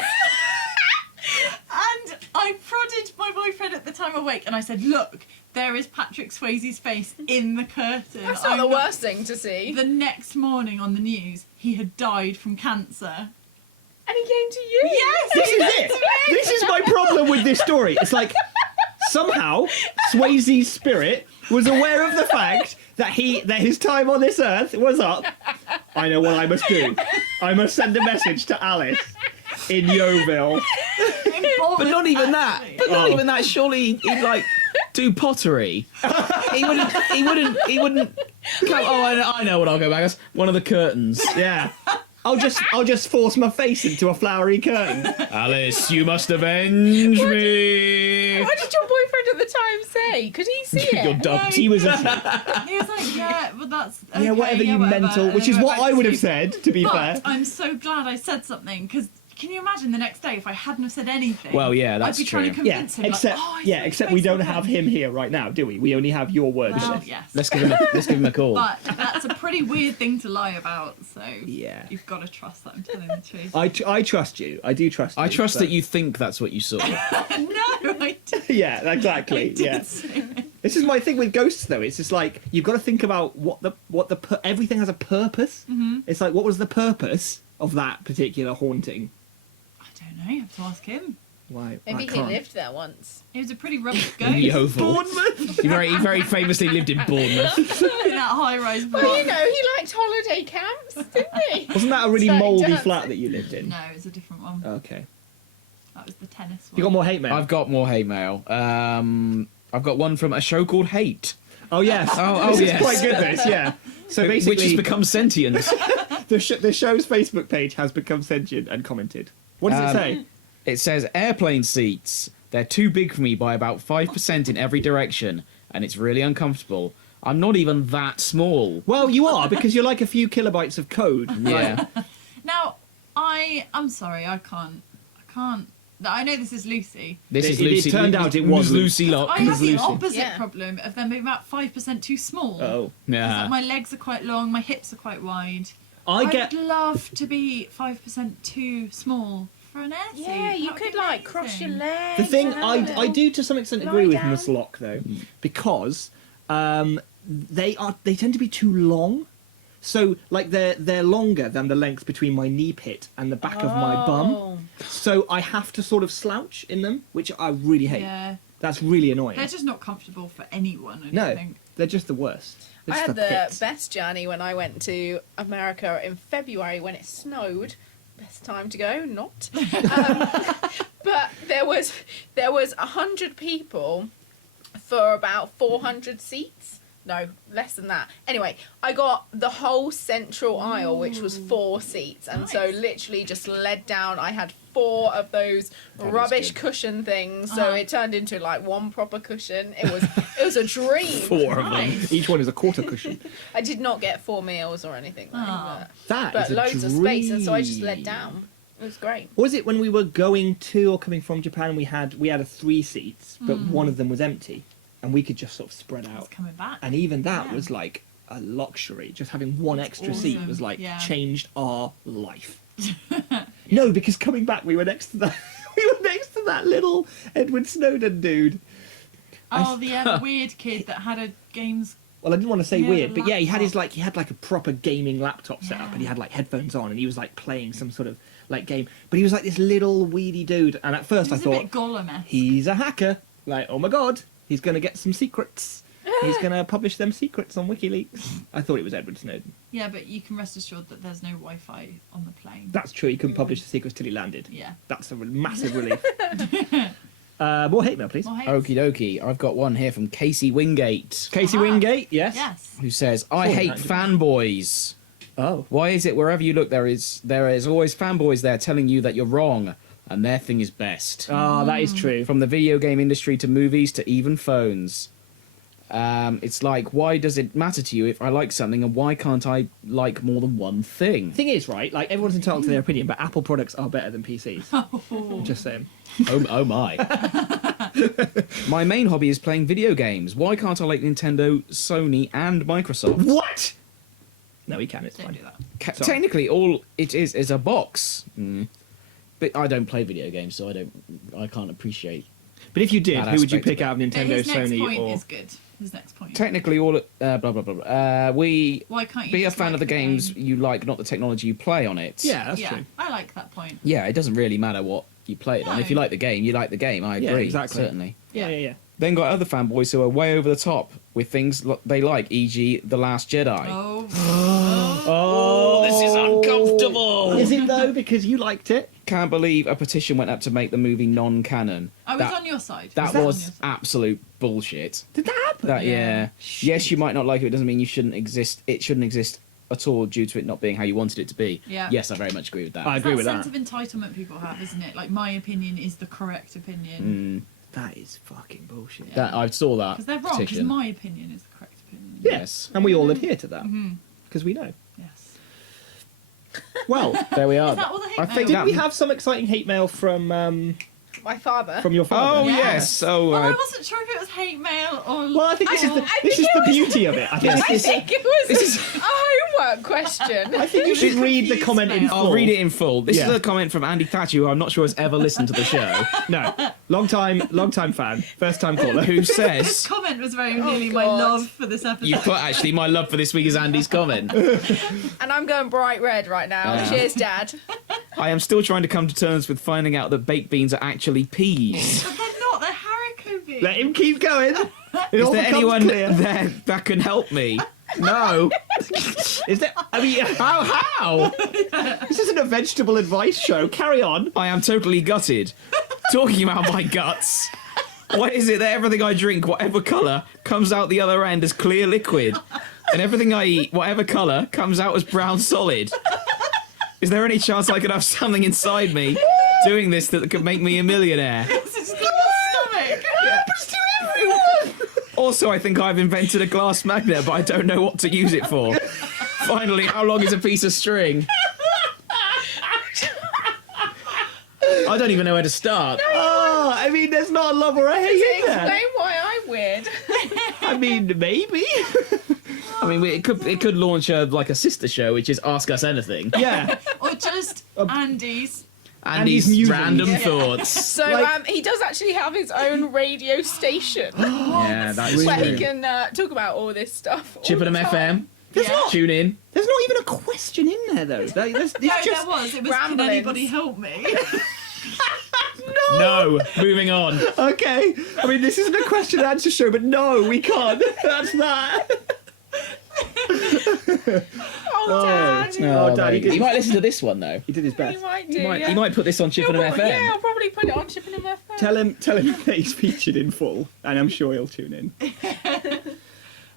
And I prodded my boyfriend at the time awake, and I said, "Look, there is Patrick Swayze's face in the curtain." That's not the worst thing to see. The next morning on the news, he had died from cancer. And he came to you. Yes, This is it. This is my problem with this story. It's like somehow Swayze's spirit was aware of the fact that his time on this earth was up. I know what I must do. I must send a message to Alice in Yeovil. But not even that. But not even that. Surely he'd like do pottery. He wouldn't. Come, I know what I'll go back. That's one of the curtains. Yeah. I'll just force my face into a flowery curtain. Alice, you must avenge me. What did your boyfriend at the time say? Could he see it? You're dumb. He was asleep. He was like, "Yeah, but that's okay, Yeah, whatever you whatever," mental, and which then is went what back I to would have sleep. said, to be But fair. I'm so glad I said something, because can you imagine the next day if I hadn't have said anything? Well, yeah, that's I'd be trying to true. Yeah, convince him. except like, "Oh, I yeah, saw except his we face don't again." have him here right now, do we? We only have your word. Well, yes. Let's give him a call. But that's a pretty weird thing to lie about, so Yeah. you've got to trust that I'm telling the truth. I trust you. I do trust you. I trust but- that you think that's what you saw. No, I did. Yeah, exactly. I did Yeah. say it. This is my thing with ghosts, though. It's just like you've got to think about everything has a purpose. Mm-hmm. It's like, what was the purpose of that particular haunting? I don't know. You have to ask him. Why? Maybe I he can't. lived there once. It was a pretty rubbish In ghost Yeovil. Bournemouth. He very famously lived in Bournemouth. in that high-rise block. Well, you know, he liked holiday camps, didn't he? Wasn't that a really Dirty mouldy Dancing. flat that you lived in? No, it was a different one. Okay. That was the tennis one. You got more hate mail? I've got more hate mail. I've got one from a show called Hate, Oh yes. Oh, this yes. is quite good. This, yeah. So which has basically, become sentient. the show's Facebook page has become sentient and commented. What does it say? It says airplane seats. They're too big for me by about 5% in every direction, and it's really uncomfortable. I'm not even that small. Well, you are because you're like a few kilobytes of code. Yeah. Now, I'm sorry, I can't. I know this is Lucy. This is It Lucy. turned out it was Lucy Lock. I have the Lucy. opposite Yeah. problem of them being about 5% too small. Oh. 'Cause, Yeah. like, my legs are quite long, my hips are quite wide. I get. I'd love to be 5% too small for an air seat. Yeah, you That would could be like cross your amazing. legs. The thing and have a I little- do to some extent lie agree with down. Miss Locke though, because they tend to be too long. So like they're longer than the length between my knee pit and the back of my bum. Oh. So I have to sort of slouch in them, which I really hate. Yeah, That's really annoying. they're just not comfortable for anyone. I No, don't think. they're just the worst. They're I just had the the pits. best journey when I went to America in February when it snowed. Best time to go, not. But there was 100 people for about 400 seats. No, less than that. Anyway, I got the whole central aisle, which was 4 seats, and so Nice. literally just led down. I had 4 of those That is rubbish good. cushion things, so Uh-huh. it turned into like one proper cushion. It was a dream. 4 of them. Nice. Each one is a quarter cushion. I did not get 4 meals or anything like Oh. that. That But is a loads of dream. space, and so I just led down. It was great. Was it when we were going to or coming from Japan? We had a 3 seats, but one of them was empty, and we could just sort of spread It's out. coming back. And even that Yeah. was like a luxury. Just having one extra seat awesome. was like Yeah. changed our life. No, because coming back we were next to that. We were next to that little Edward Snowden dude. Oh, the weird kid that had a games. Well, I didn't want to say Yeah, weird, the but yeah, he had laptop. he had like a proper gaming laptop set up, Yeah. and he had like headphones on, and he was like playing some sort of like game. But he was like this little weedy dude, and at first It I was a thought bit Gollum-esque. he's a hacker. Like, oh my god, he's gonna get some secrets. He's gonna publish them secrets on WikiLeaks. I thought it was Edward Snowden. Yeah, but you can rest assured that there's no Wi-Fi on the plane. That's true. He couldn't publish the secrets till he landed. Yeah. That's a massive relief. More hate mail, please. More hate? Okie dokie. I've got one here from Casey Wingate, Casey Ah. Wingate, yes. Yes. who says, I Sorry, hate Andrew. fanboys. Oh. Why is it wherever you look there is always fanboys there telling you that you're wrong and their thing is best? Ah, that is true. From the video game industry to movies to even phones. It's like, why does it matter to you if I like something, and why can't I like more than one thing? Thing is, right? Like everyone's entitled to their opinion, but Apple products are better than PCs. Oh. Just saying. Oh my. My main hobby is playing video games. Why can't I like Nintendo, Sony, and Microsoft? What? No, we can. It's Don't fine. do that. Sorry. Technically, all it is a box. But I don't play video games, so I can't appreciate. But if you did, That who would you aspect of pick it. out of But Nintendo, his next Sony, point or? is good. His next point. Technically, all blah blah blah blah. We Why can't you be a just fan like of the games game? you like, not the technology you play on it. Yeah, that's yeah, true. I like that point. Yeah, it doesn't really matter what you play it on. No. If you like the game, you like the game. I Yeah, agree. exactly. Certainly. Yeah. Then got other fanboys who are way over the top with things they like, e.g., The Last Jedi. Oh. Oh, this is uncomfortable. Is it though? Because you liked it. Can't believe a petition went up to make the movie non-canon. I was That- on your side. That on was your side. absolute bullshit. Did that happen? That yeah. Shit. Yes, you might not like it. It doesn't mean you shouldn't exist. It shouldn't exist at all due to it not being how you wanted it to be. Yeah. Yes, I very much agree with that. I It's agree that with sense that. of entitlement people have, isn't it? Like, my opinion is the correct opinion. That is fucking bullshit. Yeah. That I saw that Because they're wrong, because petition. my opinion is the correct opinion. Yes. And we all adhere to that Mm-hmm. because we know. Yes. Well, There we are. Is that all the hate I mail? think did that we have some exciting hate mail from My father. your father? Oh Yeah. yes. Oh, Well, I wasn't sure if it was hate mail or. Well, I think this is the I this think is it the was- beauty of it. I think I this is. think it was a homework question. I think you should read the confused comment in mail. full. I'll read it in full. This Yeah. is a comment from Andy Thatcher, who I'm not sure has ever listened to the show, No, long time fan, first time caller. who This says, comment was very nearly my God. love for this episode. "You put actually my love for this week is Andy's comment." And I'm going bright red right now. Yeah. Cheers, Dad. I am still trying to come to terms with finding out that baked beans are actually peas. But they're not, they're haricot beans. Let him keep going. It Is all there becomes anyone clear. there that can help me? No. Is there? I mean, How? this isn't a vegetable advice show. Carry on. I am totally gutted. Talking about my guts. Why is it that everything I drink, whatever colour, comes out the other end as clear liquid? And everything I eat, whatever colour, comes out as brown solid? Is there any chance I could have something inside me doing this that could make me a millionaire? This is in your stomach. Also, I think I've invented a glass magnet, but I don't know what to use it for. Finally, how long is a piece of string? I don't even know where to start. Oh, I mean, there's not a love or a hate in there. Explain why I'm weird. I mean, maybe. I mean, it could launch a sister show, which is Ask Us Anything. Yeah. Or just Andy's Andy's. Andy's musings. random Yeah. thoughts. So Like- he does actually have his own radio station Yeah, that is where true. he can talk about all this stuff. all Chippenham the time. FM. Yeah. Tune in. There's not even a question in there, though. It's No, just... there was. It was, can ramblings. anybody help me? No. Moving on. Okay. I mean, this isn't a question and answer show, but no, we can't. That's that. Oh, Dad. Oh, Dad, he, he might listen to this one though. He did his He best. might do. He might put this on Chippenham FM. Yeah, I'll probably put it on Chippenham FM. Tell him that he's featured in full, and I'm sure he'll tune in.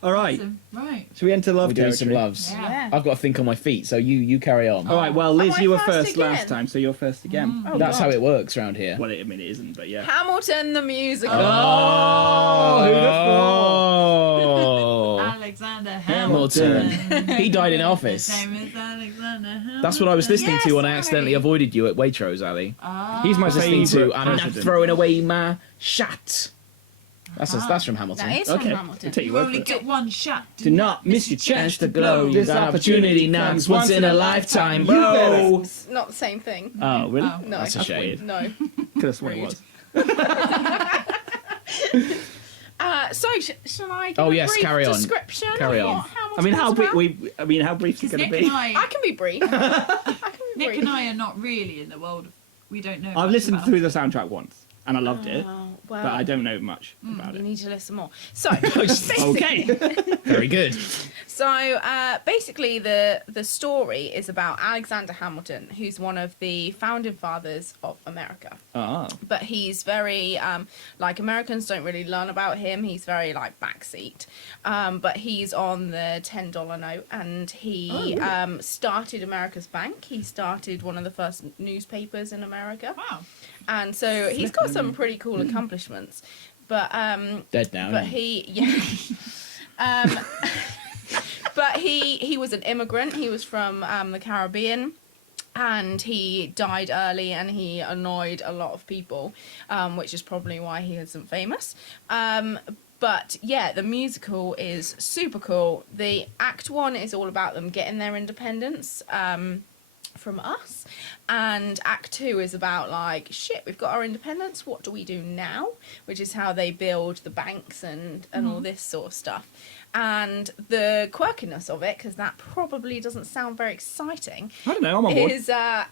All right. So, right. Should we enter love We're doing territory? some loves. Yeah. I've got to think on my feet, so you carry on. All right. Well, Liz, Am I you were first first again? last time, so you're first again. Oh, That's God. how it works around here. Well, I mean, it isn't, but yeah. Hamilton the musical. Oh, who'd have Oh. Alexander Hamilton. Hamilton. He died in His office. name is Alexander Hamilton. That's what I was listening to when I Yes, accidentally Ali. avoided you at Waitrose, Ali. He's my I was listening to favourite and I'm president. throwing away my shot. That's from Hamilton. That is Okay. from I'll Hamilton. take You your word only for it. get one shot. Do not miss your chance to glow. This opportunity knocks once in a lifetime, bro. It's not the same thing. Oh, really? Oh. No. That's a shame. weird. No. Could have sworn it Rude. was. So shall I give Oh, a yes, brief carry on. description Carry of on. what Hamilton I mean, how is brief? about? How brief is it Because going Nick to and be? I I, can be brief. I can be Nick brief. and I are not really in the world. We don't know. I've much listened about through the soundtrack once, and I loved it, Oh, well, but I don't know much about you it. need to listen more. So, Okay. Very good. So basically, the story is about Alexander Hamilton, who's one of the founding fathers of America. Ah. But he's very like Americans don't really learn about him. He's very like backseat. But he's on the $10 note, and he started America's Bank. He started one of the first newspapers in America, Wow. and so he's got some pretty cool accomplishments. But Dead now. but isn't he? he yeah. But he was an immigrant. He was from the Caribbean, and he died early, and he annoyed a lot of people, which is probably why he isn't famous. But yeah, the musical is super cool. The Act 1 is all about them getting their independence from us, and Act 2 is about like, shit, we've got our independence, what do we do now? Which is how they build the banks and all this sort of stuff. And the quirkiness of it, because that probably doesn't sound very exciting, I don't know. I'm on board. is that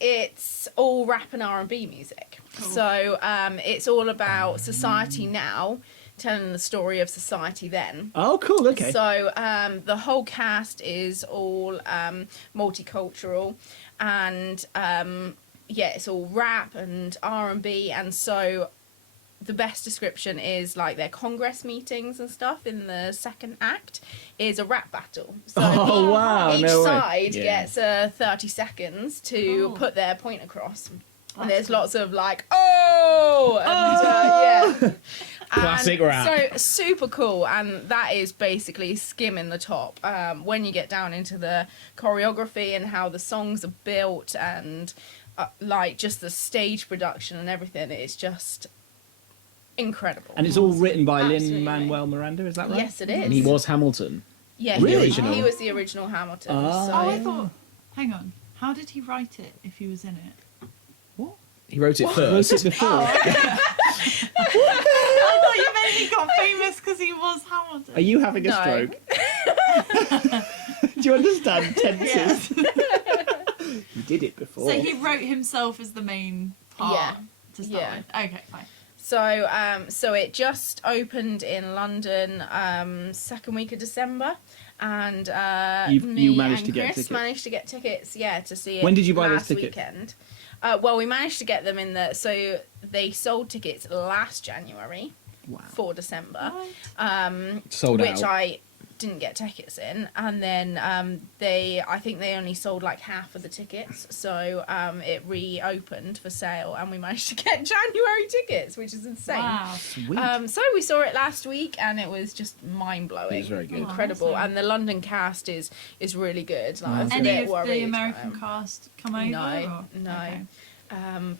it's all rap and R&B music. Cool. So it's all about society now, telling the story of society then. Oh, cool. Okay. So the whole cast is all multicultural, and yeah, it's all rap and R&B, and so the best description is like their Congress meetings and stuff in the second act is a rap battle. So Oh, wow, each no way. side Yeah. gets 30 seconds to Cool. put their point across. And That's there's cool. lots of like, oh, and yeah. Classic And rap. So super cool, and that is basically skimming the top. When you get down into the choreography and how the songs are built, and like just the stage production and everything, it's just incredible. And it's all written by Absolutely. Lin-Manuel Miranda, is that right? Yes, it is. And he was Hamilton. Yeah, Really? he was the original Hamilton. Ah. So. Oh, I thought. Hang on. How did he write it if he was in it? He wrote it Wrote first. it before. I thought you meant he got famous because he was Hamilton. Are you having a No. stroke? Do you understand tenses? did it before. So he wrote himself as the main part Yeah. to start Yeah. with. Okay, fine. So it just opened in London second week of December, and You me managed and to get Chris tickets? managed to get tickets. Yeah, to see it. When did you buy those last tickets? Weekend. Well, we managed to get them in the. So they sold tickets last January Wow. for December, Sold which out. I didn't get tickets in, and then I think they only sold like half of the tickets, so it reopened for sale, and we managed to get January tickets, which is insane. Wow. Sweet. So we saw it last week, and it was just mind blowing. It was very good. Incredible, awesome. and the London cast is really good. Like, I was a Any bit of worried, the American but, cast come over? No, or? no. Okay.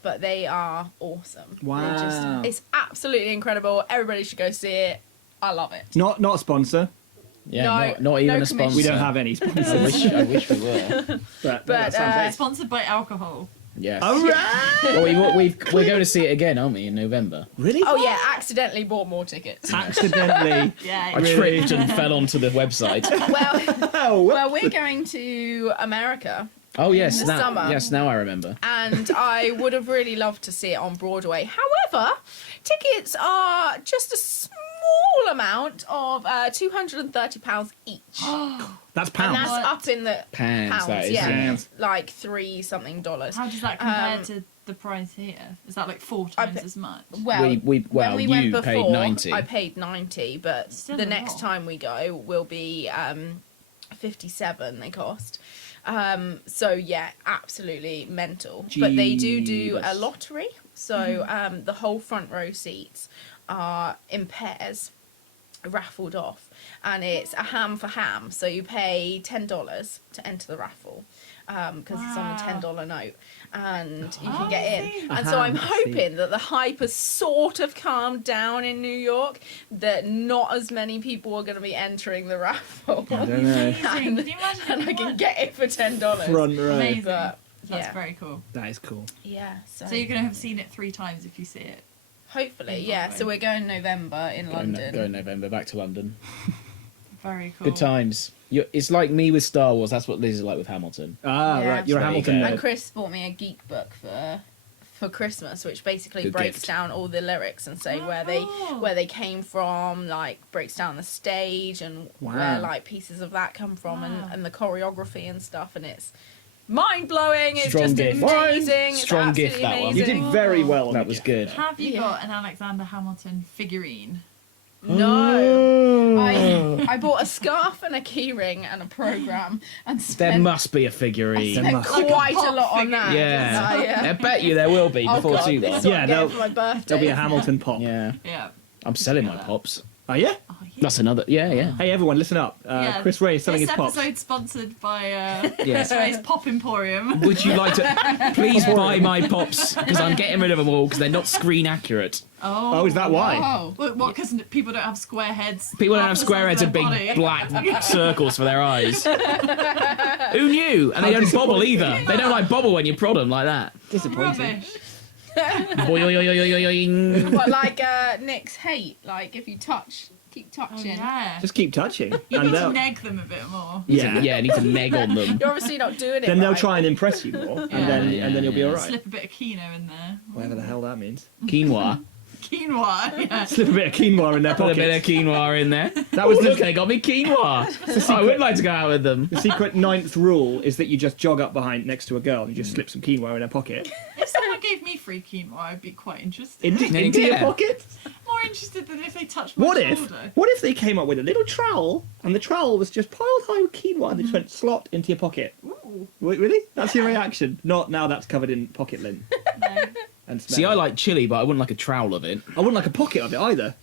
But they are awesome. Wow. It's absolutely incredible. Everybody should go see it. I love it. Not a sponsor. Yeah, No- not even no a sponsor. We don't have any sponsors. I wish we were. but But, that sounds great. Sponsored by alcohol. Yes. All right. Well, we're going to see it again, aren't we, in November? Really? Oh yeah, accidentally bought more tickets. Accidentally. Yeah. I tripped and fell onto the website. Well, Oh, well, we're going to America. Oh yes, In the now summer. yes, now I remember. And I would have really loved to see it on Broadway. However, tickets are just a small amount of £230 each. that's And pounds. that's up in the Pounds, that is, yeah. Pounds. Like $3 something. How does that compare to the price here? Is that like 4 times pa- as much? Well, well, when we went you before, paid 90. I paid 90, but Still the a next lot. time we go will be 57 they cost. So yeah, absolutely mental. But they do a Jeebus. lottery, so the whole front row seats are in pairs, raffled off, and it's a ham for ham. So you pay $10 to enter the raffle. Because it's on a Wow. $10 note, and you Oh, can get I in. see. And so I'm I see. hoping that the hype has sort of calmed down in New York, that not as many people are going to be entering the raffle. I don't know. Amazing. Can you imagine And I if can one- get it for $10. Front row. Amazing. But That's yeah, very cool. That is cool. yeah. So, So you're going to have seen it 3 times if you see it. hopefully, in yeah. Broadway. So we're going November in London. Go in November, back to London. Very cool. Good times. It's like me with Star Wars. That's what Liz is like with Hamilton. Ah, Yeah. right. You're a There you Hamilton go. nerd. And Chris bought me a geek book for Christmas, which basically Good breaks gift. down all the lyrics and say where they came from, like breaks down the stage and where Wow. like pieces of that come from Wow. and the choreography and stuff, and it's mind blowing. It's Strong just gift. amazing. It's Strong absolutely gift, that one. You amazing. did very well on That the was gift. good. Have you Yeah. got an Alexander Hamilton figurine? No. Oh. I bought a scarf and a keyring and a program and There spent, must be a figurine. There spent must. Like a quite a pop lot on figure. that. Yeah. didn't I? I bet you there will be Oh, before God, too this long. is what Yeah, I'm there'll- getting for my birthday. There'll be a Hamilton pop. Yeah. Yeah. I'm selling my pops. Oh, yeah? Oh, yeah. That's another. Yeah. Hey, everyone, listen up. Yeah. Chris Ray is selling This his pops. episode's sponsored by Yes. Chris Ray's Pop Emporium. Would you like to please buy my pops because I'm getting rid of them all because they're not screen accurate. Oh, is that why? Oh. What? Because people don't have square heads. People don't half have the square size heads of and their big body. black circles for their eyes. Who knew? And they How don't bobble disappointing. either. They don't like bobble when you prod them like that. Disappointing. Rubbish. Boing. But like Nick's hate, like if you keep Oh, touching. yeah. Just keep touching. You and need to they'll, neg them a bit more. yeah. Yeah, need to neg on them. You're obviously not doing it. Then they'll right. try and impress you more, and Yeah. then you'll be Yeah. all right. Slip a bit of quinoa in there. Whatever the hell that means. Quinoa. Quinoa. Yeah. Slip a bit of quinoa in their Put a bit of pocket. quinoa in there. That was Oh, look, the, they got me quinoa. I would like to go out with them. the secret 9th rule is that you just jog up behind next to a girl and you just slip some quinoa in her pocket. If someone gave me free quinoa, I'd be quite interested. Into your Yeah. pocket? More interested than if they touched my What if? shoulder. What if they came up with a little trowel and the trowel was just piled high with quinoa and they just went slot into your pocket? Ooh. Wait, really? That's your reaction? Not now that's covered in pocket lint No. and smell. See, I like chili, but I wouldn't like a trowel of it. I wouldn't like a pocket of it either.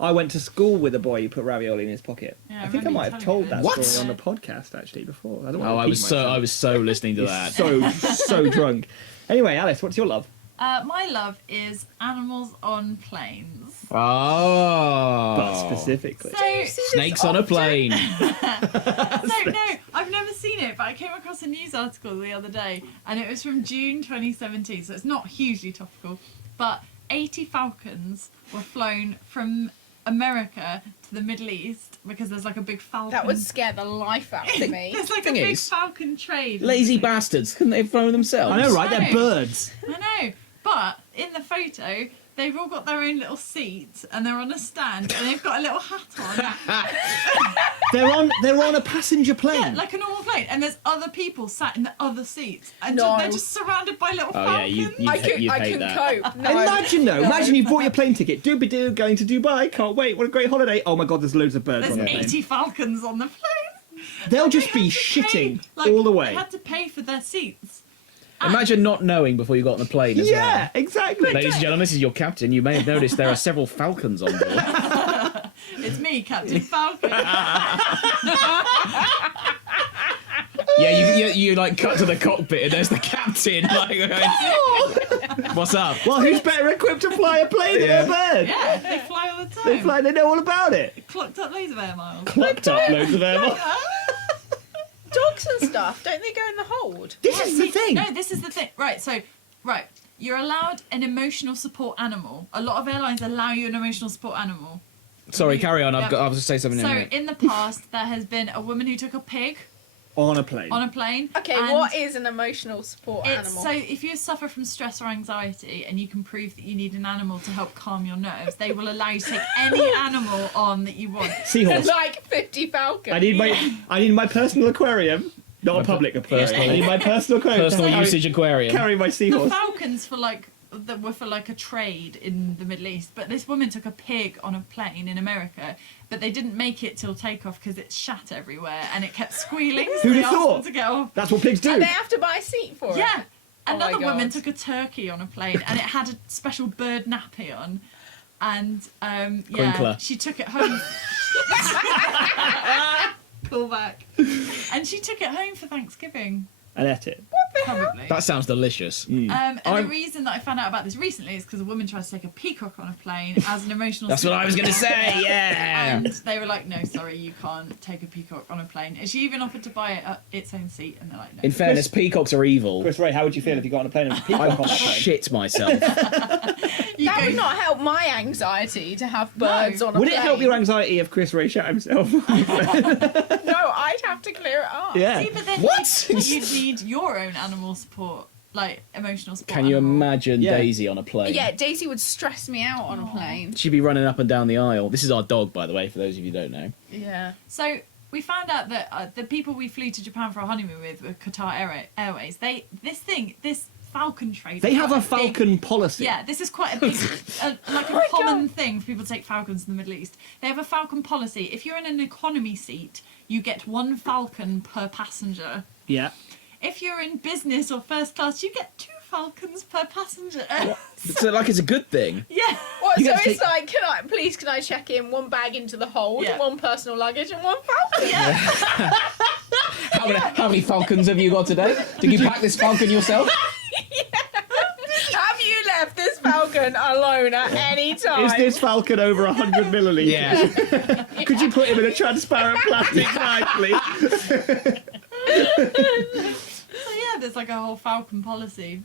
I went to school with a boy who put ravioli in his pocket. Yeah, I I think I remember might you have telling told me that What? story on the podcast actually before. I don't want Oh, to I repeat was so listening to that. so drunk. Anyway, Alice, what's your love? My love is animals on planes. Oh. But specifically. So, Snakes on a plane. no, I've never seen it, but I came across a news article the other day, and it was from June 2017, so it's not hugely topical, but 80 falcons were flown from America to the Middle East because there's like a big falcon. That would scare the life out of me. There's like a Thing big is, falcon trade. Lazy bastards. Couldn't they have flown themselves? I know, right? No. They're birds. I know, but in the photo, they've all got their own little seats and they're on a stand and they've got a little hat on. They're on a passenger plane. Yeah, like a normal plane, and there's other people sat in the other seats, and No. they're just surrounded by little Oh, yeah, falcons. you- I hate couldn't that. cope. No. Imagine though, No. imagine you bought your plane ticket, dooby-doo, going to Dubai, can't wait, what a great holiday. Oh my god, there's loads of birds There's on the plane. 80 falcons on the plane. They'll just They be had to pay, shitting like, all the They way. had to pay for their seats. Imagine not knowing before you got on the plane as Yeah, exactly. well. Ladies and gentlemen, this is your captain. You may have noticed there are several falcons on board. It's me, Captain Falcon. Yeah, you like cut to the cockpit and there's the captain. Like, going, what's up? Well, who's better equipped to fly a plane than a bird? Yeah, they fly all the time. They fly, they know all about it. Clocked up loads of air miles. Clocked up loads of air miles. Dogs and stuff, don't they go in the hold? This is the thing. No, this is the thing. Right, so, you're allowed an emotional support animal. A lot of airlines allow you an emotional support animal. Sorry, carry on. Yeah. I was to say something in a So, minute. in the past, there has been a woman who took a pig On a plane. on a plane. Okay, and what is an emotional support it's animal? so if you suffer from stress or anxiety and you can prove that you need an animal to help calm your nerves, they will allow you to take any animal on that you want. Seahorse. Like 50 falcons. I need my personal aquarium, not a public aquarium. personal- I need my personal aquarium. to Personal carry- usage aquarium. Carry my The seahorse. falcons that were for like a trade in the Middle East, but this woman took a pig on a plane in America, but they didn't make it till takeoff because it shat everywhere and it kept squealing. So Who'd they have asked thought? them to get off. That's what pigs do. And they have to buy a seat for it. Yeah. Oh my Another woman God. took a turkey on a plane and it had a special bird nappy on. And yeah, Crinkler. she took it home. Call back. And she took it home for Thanksgiving, And ate it. probably. That sounds delicious. And the I'm- reason that I found out about this recently is because a woman tried to take a peacock on a plane as an emotional. That's what I was going to support. say. Yeah. And they were like, "No, sorry, you can't take a peacock on a plane." And she even offered to buy it its own seat, and they're like, "No." In fairness, peacocks are evil. Chris Ray, how would you feel if you got on a plane and a I peacock on would that plane? shit myself. You That go- would not help my anxiety to have birds on a Would plane. it help your anxiety if Chris Ray shot himself? No, I'd have to clear it up. Yeah. See, but then What? you'd need your own animal support, like emotional support. Can you animal. imagine Yeah. Daisy on a plane? Yeah, Daisy would stress me out on a plane. She'd be running up and down the aisle. This is our dog, by the way, for those of you who don't know. Yeah. So we found out that the people we flew to Japan for a honeymoon with were Qatar Airways. This Falcon trade. They is have quite a Falcon policy. Yeah, this is quite a big, like a common thing for people to take Falcons in the Middle East. They have a Falcon policy. If you're in an economy seat, you get one Falcon per passenger. Yeah. If you're in business or first class, you get 2 Falcons per passenger. So, like, it's a good thing. Yeah. What, You so get to it's like, can I check in one bag into the hold, Yeah. one personal luggage, and one falcon? Yeah. How many falcons have you got today? Did you pack this falcon yourself? Have you left this falcon alone at any time? Is this Falcon over 100 millilitres? Yeah. Could you put him in a transparent plastic bag, please? So yeah, there's like a whole Falcon policy.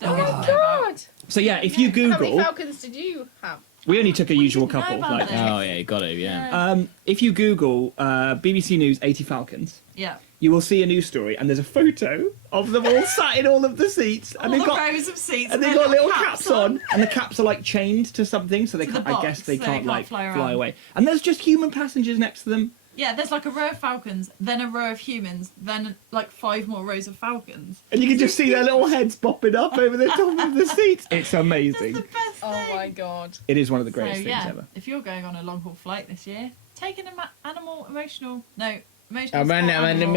That Oh we my didn't know about. god! So yeah, if you How many Google, falcons did you have? we only took a We usual didn't know couple. about Like, this. Oh, yeah, you got to, yeah. if you Google BBC News 80 Falcons, Yeah. you will see a news story, and there's a photo of them all sat in all of the seats, and All they've the got rows of seats. and they've got little caps on, and the caps are like chained to something, so they To the can't, I guess box, they so they can't can't like fly fly around. away. And there's just human passengers next to them. Yeah, there's like a row of Falcons, then a row of humans, then like 5 more rows of Falcons. And you can just see their little heads bopping up over the top of the seats. It's That's amazing. the best Oh thing. my god. It is one of the So greatest things yeah, ever. if you're going on a long haul flight this year, take an emotional Oh, support man, animal.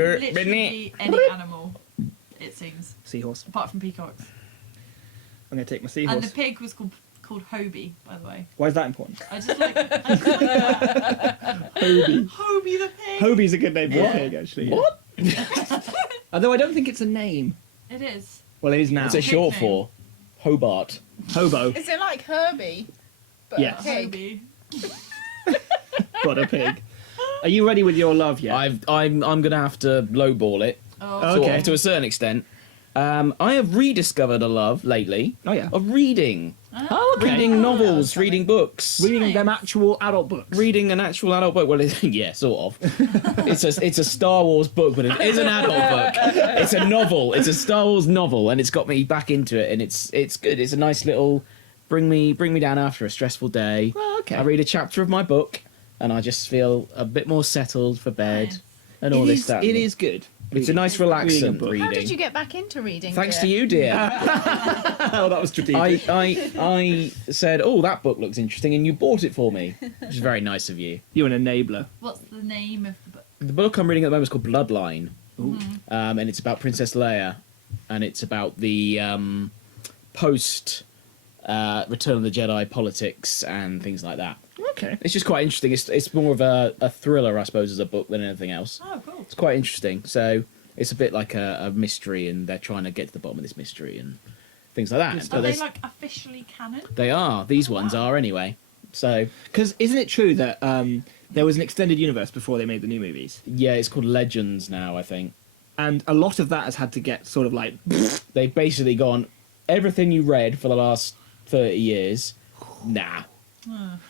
Literally any animal, it seems, Seahorse. apart from peacocks. I'm going to take my And the seahorse. pig was called Hobie, by the way. Why is that important? I just like that. Hobie. Hobie the pig. Hobie's a good name for Yeah. a pig, actually. What? Although I don't think it's a name. It is. Well, it is now. What's it short for? Hobart. Hobo, Is it like Herbie? But Yes. a pig? Hobie. but a pig. Are you ready with your love yet? I'm going to have to lowball it. Oh, Oh, Sort okay. of, to a certain extent. I have rediscovered a love lately. Oh, yeah. Of reading. Oh, okay. Reading novels, reading books. Reading Nice. them actual adult books. Reading an actual adult book. Well, yeah, sort of. It's a Star Wars book, but it is an adult book. It's a novel. It's a Star Wars novel, and it's got me back into it, and it's good. It's a nice little bring me down after a stressful day. Oh, okay. I read a chapter of my book, and I just feel a bit more settled for bed, Nice. and all this stuff. It is good. It's a nice Reading a relaxant book. reading. How did you get back into reading? Thanks dear? to you, dear. Oh, that was strategic. I said, "Oh, that book looks interesting," and you bought it for me, which is very nice of you. You're an enabler. What's the name of the book? The book I'm reading at the moment is called Bloodline, and it's about Princess Leia, and it's about the post Return of the Jedi politics and things like that. Okay. It's just quite interesting. It's more of a thriller, I suppose, as a book than anything else. Oh, cool. It's quite interesting. So it's a bit like a mystery, and they're trying to get to the bottom of this mystery and things like that. Good But stuff. Are they there's- like officially canon? they are. These ones are anyway. So Because isn't it true that there was an extended universe before they made the new movies? yeah, it's called Legends now, I think. And a lot of that has had to get sort of like... They've basically gone, everything you read for the last 30 years, nah.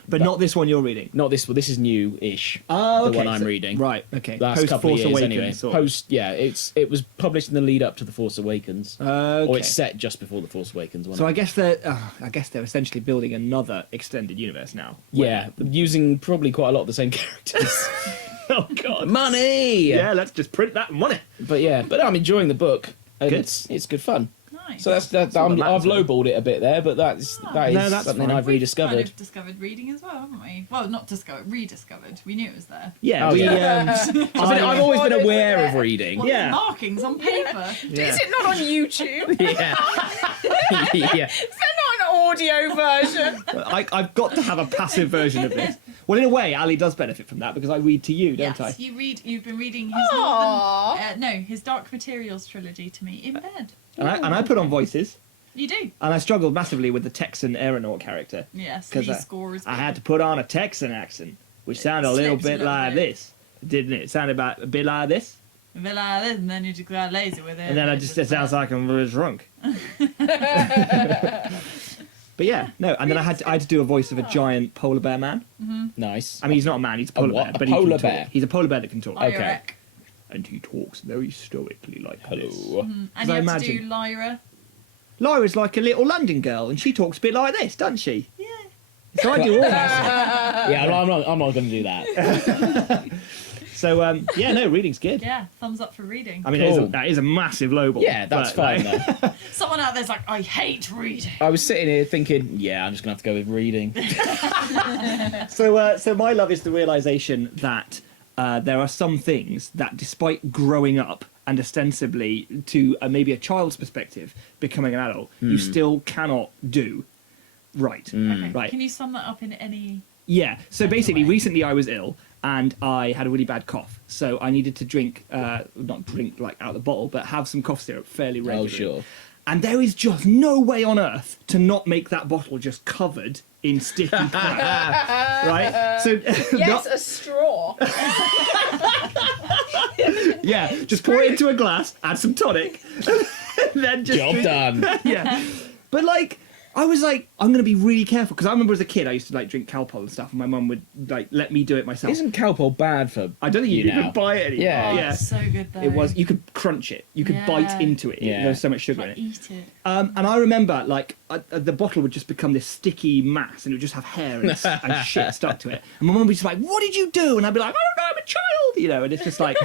But not this one you're reading. Not this one. This is new-ish. Oh, The okay. one I'm so- reading. Right, okay. Last Post couple Force of years, Awakens. anyway. sort of. Post, yeah, it was published in the lead up to The Force Awakens. Okay. Or it's set just before The Force Awakens. So I guess they're essentially building another extended universe now. Yeah, using probably quite a lot of the same characters. Oh god. Money! Yeah, let's just print that money. But I'm enjoying the book. And Good. it's good fun. Nice. So that's all I've that matters, lowballed it a bit there, but that is No, that's something fine. I've We've rediscovered. kind of discovered reading as well, haven't we? Well, not discovered, rediscovered. We knew it was there. Yeah, Oh, we yeah. I've always been aware of reading. What, Yeah. markings on paper? yeah. Is it not on YouTube? Yeah. yeah. Is there not an audio version? I've got to have a passive version of this. Well, in a way, Ali does benefit from that because I read to you, don't Yes, I? you've been reading his Aww. his Dark Materials trilogy to me in bed. And I put on voices, You do. and I struggled massively with the Texan aeronaut character Yes, because these scores. I had to put on a Texan accent, which sounded a little slips a bit little like bit. this, didn't it? It sounded about a bit like this, a bit like this, and then you just got lazy with it. and then it sounds like I'm really drunk. But yeah, no, and then I had to do a voice of a giant polar bear man. Nice. I mean, he's not a man; he's a polar what? bear, A but he polar can talk. bear? He's a polar bear that can talk, Okay. and he talks very stoically like this. Hello. And I you have to imagine- do Lyra. Lyra's like a little London girl, and she talks a bit like this, doesn't she? Yeah. So I do all that. Yeah, I'm not going to do that. So yeah, no, reading's good. Yeah, thumbs up for reading. I mean, Cool. that is a massive lowball. Yeah, that's but, fine like, though. Someone out there's like, I hate reading. I was sitting here thinking, yeah, I'm just going to have to go with reading. So my love is the realization that there are some things that, despite growing up and ostensibly to maybe a child's perspective, becoming an adult, you still cannot do right. Okay. Right. Can you sum that up in any? Yeah. So Take it basically, away. recently I was ill and I had a really bad cough. So I needed to drink, not drink like out of the bottle, but have some cough syrup fairly regularly. Oh, sure. And there is just no way on earth to not make that bottle just covered in sticky crap. Right? So Yes, a straw. yeah, just pour it into a glass, add some tonic, and then just Job drink- done. Yeah. But like I was like, I'm gonna be really careful because I remember as a kid I used to like drink Calpol and stuff, and my mum would like let me do it myself. Isn't Calpol bad for I don't think you now? could buy it anymore. Yeah. Oh, yeah. it's so good though. It was. You could crunch it. You could Yeah. bite into it. Yeah. There was so much sugar in like it. eat it. And I remember, like, the bottle would just become this sticky mass, and it would just have hair and, and shit stuck to it. And my mum would be just like, "What did you do?" And I'd be like, "I don't know, I'm a child," you know. And it's just like,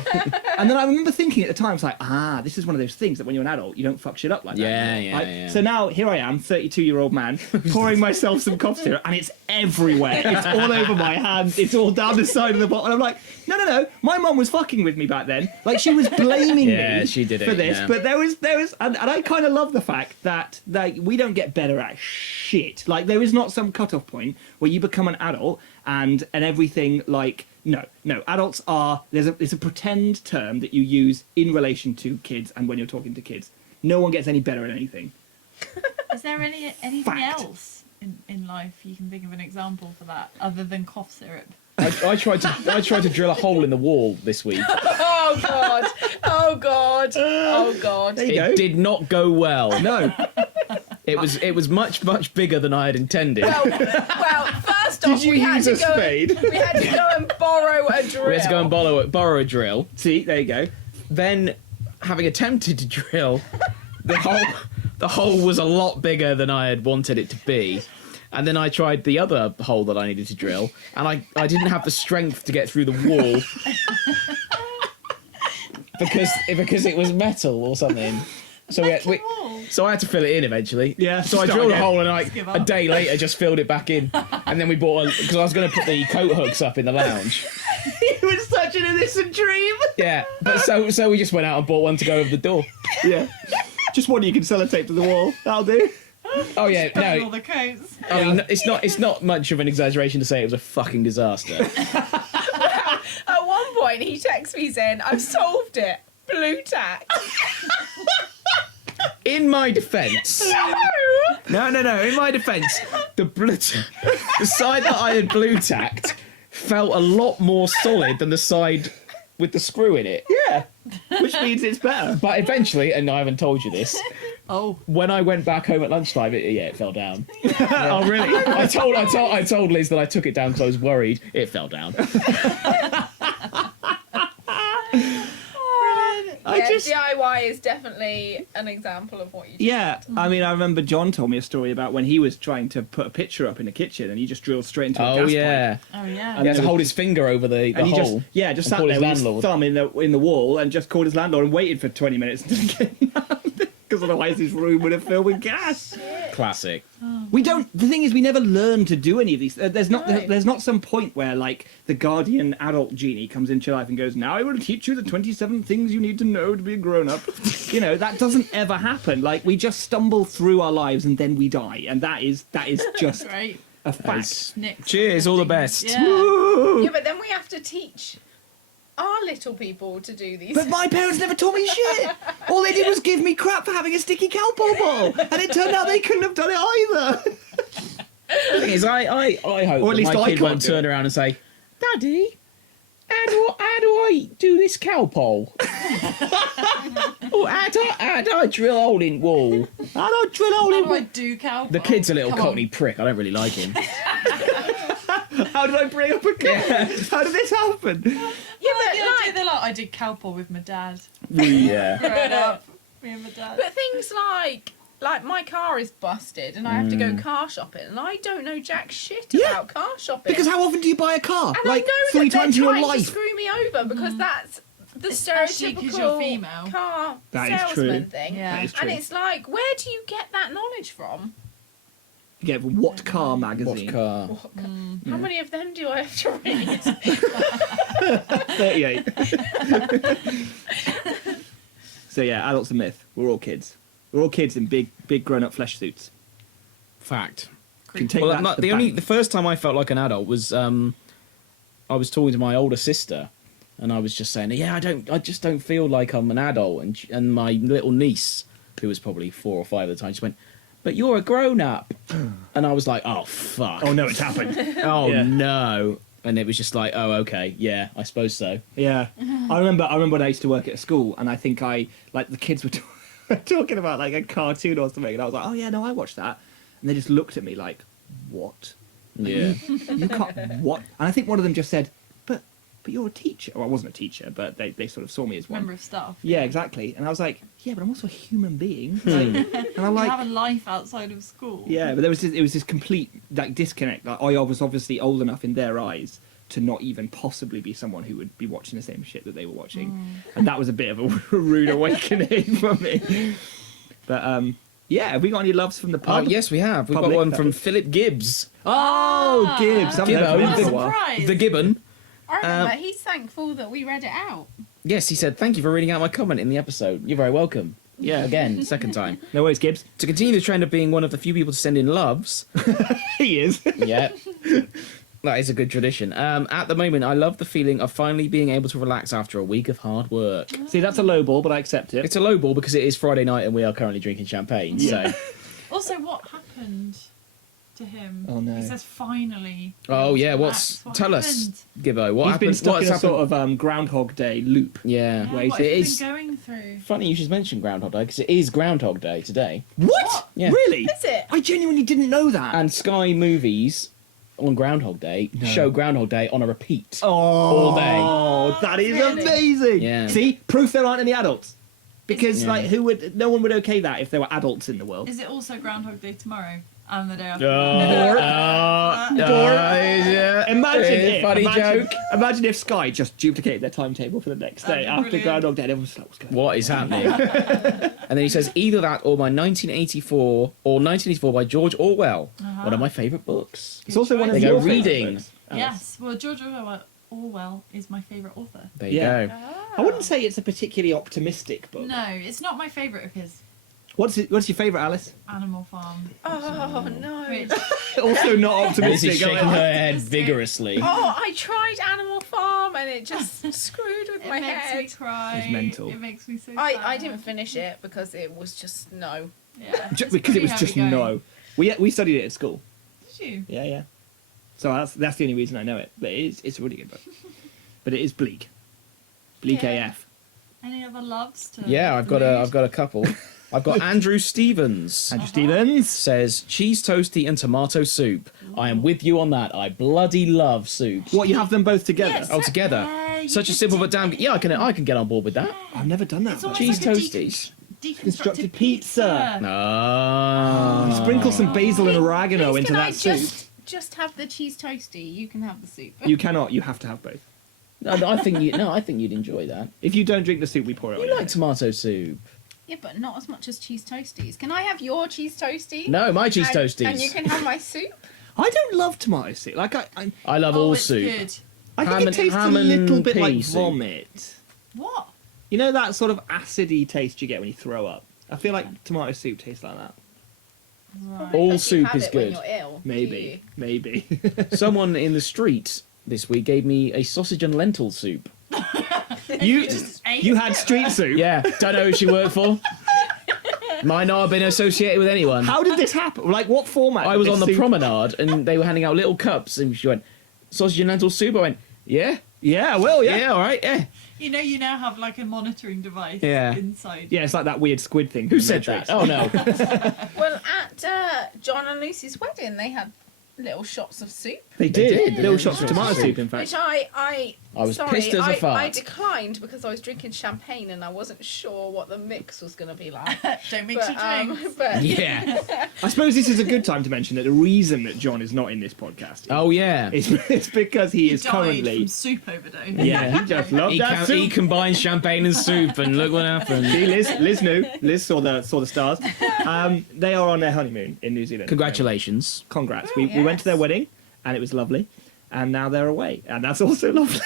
and then I remember thinking at the time, it's like, this is one of those things that when you're an adult, you don't fuck shit up like that. Yeah, anymore. yeah, Like, yeah. So now here I am, 32-year-old man, pouring myself some cough syrup, and it's everywhere. It's all over my hand. It's all down the side of the bottle. And I'm like, no. My mum was fucking with me back then. Like she was blaming Yeah, me she did it, for this, yeah. but there was, and I kind of love the fact that we don't get better at shit. Like there is not some cutoff point where you become an adult and everything. Like no, adults are there's a pretend term that you use in relation to kids and when you're talking to kids. No one gets any better at anything. Is there anything Fact. else in life you can think of an example for that other than cough syrup? I tried to drill a hole in the wall this week. Oh god! Oh god! Oh god! There you go. It did not go well. No. It was much bigger than I had intended. Well, first off, Did you we had use to a go. spade? We had to go and borrow a drill. We had to go and borrow a drill. See, there you go. Then, having attempted to drill, the hole was a lot bigger than I had wanted it to be. And then I tried the other hole that I needed to drill, and I didn't have the strength to get through the wall because it was metal or something. So so I had to fill it in eventually. Yeah, So I start drilled a again. hole and give a up. day later just filled it back in, and then we bought because I was going to put the coat hooks up in the lounge. It was such an innocent dream. Yeah, but so we just went out and bought one to go over the door. Yeah. Just one you can sellotape to the wall. That'll do. Oh yeah, All no, the coats. I mean it's not much of an exaggeration to say it was a fucking disaster. At one point, he texts me saying, "I've solved it. Blue tack." In my defence, no. In my defence, the side that I had blue tacked felt a lot more solid than the side with the screw in it. Yeah. Which means it's better. But eventually, and I haven't told you this, Oh. when I went back home at lunchtime, it fell down. Oh, really? I told Liz that I took it down because I was worried. It fell down. Yeah, DIY is definitely an example of what you do. Yeah, I mean, I remember John told me a story about when he was trying to put a picture up in the kitchen and he just drilled straight into a Oh gas pipe. yeah, Oh yeah. he had to hold his finger over the And he hole. just sat call there his with his landlord. thumb in the wall and just called his landlord and waited for 20 minutes until he came out. Because otherwise his room would have filled with gas. Classic. We don't. The thing is, we never learn to do any of these. There's not. No. There's not some point where like the guardian adult genie comes into your life and goes, "Now I will teach you the 27 things you need to know to be a grown up." You know, that doesn't ever happen. Like we just stumble through our lives and then we die, and that is just Great. a fact. Nick. Cheers, all the best. Yeah. Woo! Yeah, but then we have to teach our little people to do these. But my parents never taught me shit. All they did was give me crap for having a sticky cowbell ball, and it turned out they couldn't have done it either. The thing is, I hope Or at that least my I kid can't won't do turn it. around and say, "Daddy, how do I do this cow pole? Or how do I drill a hole in wall?" I don't drill a hole How do I in. do cow? The kid's a little Come on. cockney prick. I don't really like him. How did I bring up a cow? How did this happen? Yeah, Yeah, but the idea like, they're like, I did cowpole with my dad. Yeah. Growing up, me and my dad. but things like my car is busted and I have to go car shopping and I don't know jack shit Yeah. about car shopping. Because how often do you buy a car? and Like I know 3 that times in they're your trying to life. screw me over because that's the Especially 'cause stereotypical you're female. car That is salesman true. thing. Yeah. That is true. And it's like, where do you get that knowledge from? You get What Car What magazine? car? How many of them do I have to read? 38. So yeah, adults are myth. We're all kids. We're all kids in big grown-up flesh suits. Fact. You can take Well, that to the the bank. first time I felt like an adult was I was talking to my older sister, and I was just saying, "Yeah, I just don't feel like I'm an adult." And my little niece, who was probably 4 or 5 at the time, just went, "But you're a grown up," and I was like, "Oh fuck! Oh no, it's happened. Oh Yeah. no!" And it was just like, "Oh okay, yeah, I suppose so." Yeah, I remember when I used to work at a school, and I think the kids were talking about like a cartoon or something, and I was like, "Oh yeah, no, I watched that," and they just looked at me like, "What? Yeah. You can't what?" And I think one of them just said, "But you're a teacher." Well, I wasn't a teacher, but they sort of saw me as one. Member of staff. Yeah, exactly. And I was like, "Yeah, but I'm also a human being." Like, and I'm You like, have a life outside of school. yeah, but it was this complete like disconnect. Like I was obviously old enough in their eyes to not even possibly be someone who would be watching the same shit that they were watching, and that was a bit of a rude awakening for me. But yeah, have we got any loves from the Oh pub? yes, we have. We've got Public, one that from was- Philip Gibbs, Oh, Gibbs. I've Gibbo. heard from him What for a a while. surprise. the Gibbon. I remember he's thankful that we read it out. Yes, he said, "Thank you for reading out my comment in the episode. You're very welcome." Yeah. Again, second time. No worries, Gibbs. To continue the trend of being one of the few people to send in loves, He is. yeah, that is a good tradition. At the moment, I love the feeling of finally being able to relax after a week of hard work. See, that's a low ball, but I accept it. It's a low ball because it is Friday night and we are currently drinking champagne. So Also, what happened? to him. Oh, no. He says finally. Oh yeah, Relax. What tell happened? us, Gibbo, what He's happened? been stuck What's in a happened? sort of Groundhog Day loop. Yeah, Yeah, Wait, what it have you is- been going through? funny you should mention Groundhog Day because it is Groundhog Day today. What? Yeah. Really? Is it? I genuinely didn't know that. And Sky Movies on Groundhog Day show Groundhog Day on a repeat. all day. Oh, that is Really? amazing. Yeah. See, proof there aren't any adults. Because Yeah. no one would okay that if there were adults in the world. Is it also Groundhog Day tomorrow and the day after? Yeah. Imagine funny joke. Imagine if Sky just duplicated their timetable for the next day That'd be after brilliant. Groundhog Day. Everyone's like, what's going on? What is happening? And then he says either that or my 1984 or 1984 by George Orwell, one of my favourite books. It's also one of They your go favourite reading. books, Alice. Yes, well, George Orwell is my favourite author. There you Yeah. go. I wouldn't say it's a particularly optimistic book. No, it's not my favourite of his. What's your favourite, Alice? Animal Farm. Oh no. Which, Also not Alice optimistic. is shaking her head vigorously. Oh, I tried Animal Farm and it just screwed with it my makes head. me cry. It's mental. It makes me so I sad. didn't finish it because it was just no. Yeah, Because it's it pretty was heavy just going. no. We studied it at school. Did you? Yeah. So that's the only reason I know it. But it's a really good book. But it is bleak. Bleak Yeah. AF. Any other loves to? Yeah, I've got a couple. I've got Andrew Stevens. Andrew Stevens. Says cheese toasty and tomato soup. I am with you on that. I bloody love soup. What, you have them both together? Yes. Oh, together. Yeah, you Such a just simple dip but damn. it. Yeah, I can get on board with that. I've never done that. It's almost Cheese like a toasties. deconstructed Constructed pizza. Ah. Sprinkle some basil and oregano Please, into can that I soup. just have the cheese toasty? You can have the soup. You cannot. You have to have both. No, I think you'd enjoy that. If you don't drink the soup, we pour it on You your like head. tomato soup? Yeah, but not as much as cheese toasties. Can I have your cheese toasty? No, my cheese And- toasties. And you can have my soup. I don't love tomato soup. Like I love Oh, all it's soup. good. I think Ham it and- tastes a ham and little bit pea like soup. vomit. What? You know that sort of acidy taste you get when you throw up? I feel like tomato soup tastes like that. Right. All Because you soup have is it when good. you're ill, do Maybe. Maybe. Someone in the street this week gave me a sausage and lentil soup. you Just ate you had it. street soup? Yeah, don't know who she worked for. Might not have been associated with anyone. How did this happen? Like, what format? I did was this on the soup- promenade and they were handing out little cups and she went, sausage and lentil soup? I went, yeah, Yeah, well, yeah. yeah, all right, yeah. You now have like a monitoring device Yeah. inside. Yeah, it's like that weird squid thing. Who from said Matrix. that? Oh, no. Well, at John and Lucy's wedding, they had little shots of soup, They did. did. Little Yeah. shots of tomato soup, in fact. which I was sorry, pissed as a fart. I declined because I was drinking champagne and I wasn't sure what the mix was going to be like. Don't mix your drinks. but Yeah. I suppose this is a good time to mention that the reason that John is not in this podcast Oh, yeah. it's because he is died currently... from soup overdose. Yeah, he just loved that He soup. combined champagne and soup and look what happened. See, Liz knew. Liz saw the stars. They are on their honeymoon in New Zealand. Congratulations. Congrats. Oh, We went to their yes. wedding, and it was lovely. And now they're away, and that's also lovely.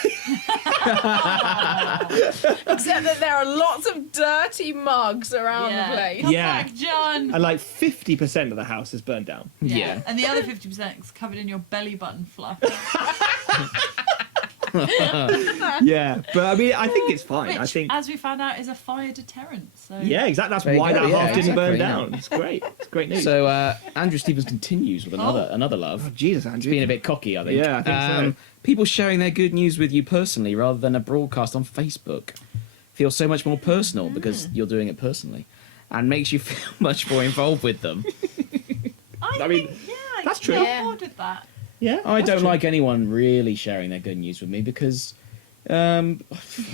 except that there are lots of dirty mugs around the place. Come Yeah. back, John. And like 50% of the house is burned down. Yeah. And the other 50% is covered in your belly button fluff. Yeah, but I mean, I think it's fine. Which, I think. as we found out, is a fire deterrent. So Yeah, exactly. That's There you why go, that yeah, half didn't burn exactly, down. It's great. It's great news. So Andrew Stevens continues with another love. oh, Jesus, Andrew. Being a bit cocky, I think. Yeah, I think so. People sharing their good news with you personally rather than a broadcast on Facebook feels so much more personal because you're doing it personally and makes you feel much more involved with them. I mean, think, yeah, that's I true. can Yeah. get on board with that. Yeah, I that's don't true. like anyone really sharing their good news with me because I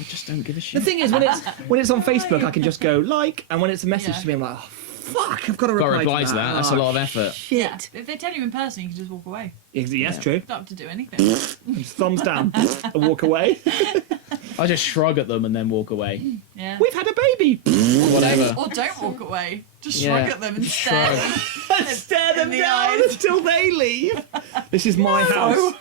just don't give a The shit. thing is, when it's on Facebook, I can just go like, and when it's a message Yeah. to me, I'm like, oh, fuck, I've got to Got reply, to reply to that. That's a Oh, lot of effort. Yeah. Shit. If they tell you in person, you can just walk away. Yes, Yeah. true. You don't have to do anything. Just thumbs down and walk away. I just shrug at them and then walk away. Yeah. We've had a baby. Whatever. Or don't walk away. Just Yeah. shrug at them and stare. Stare them the down eyes. until they leave. This is my house.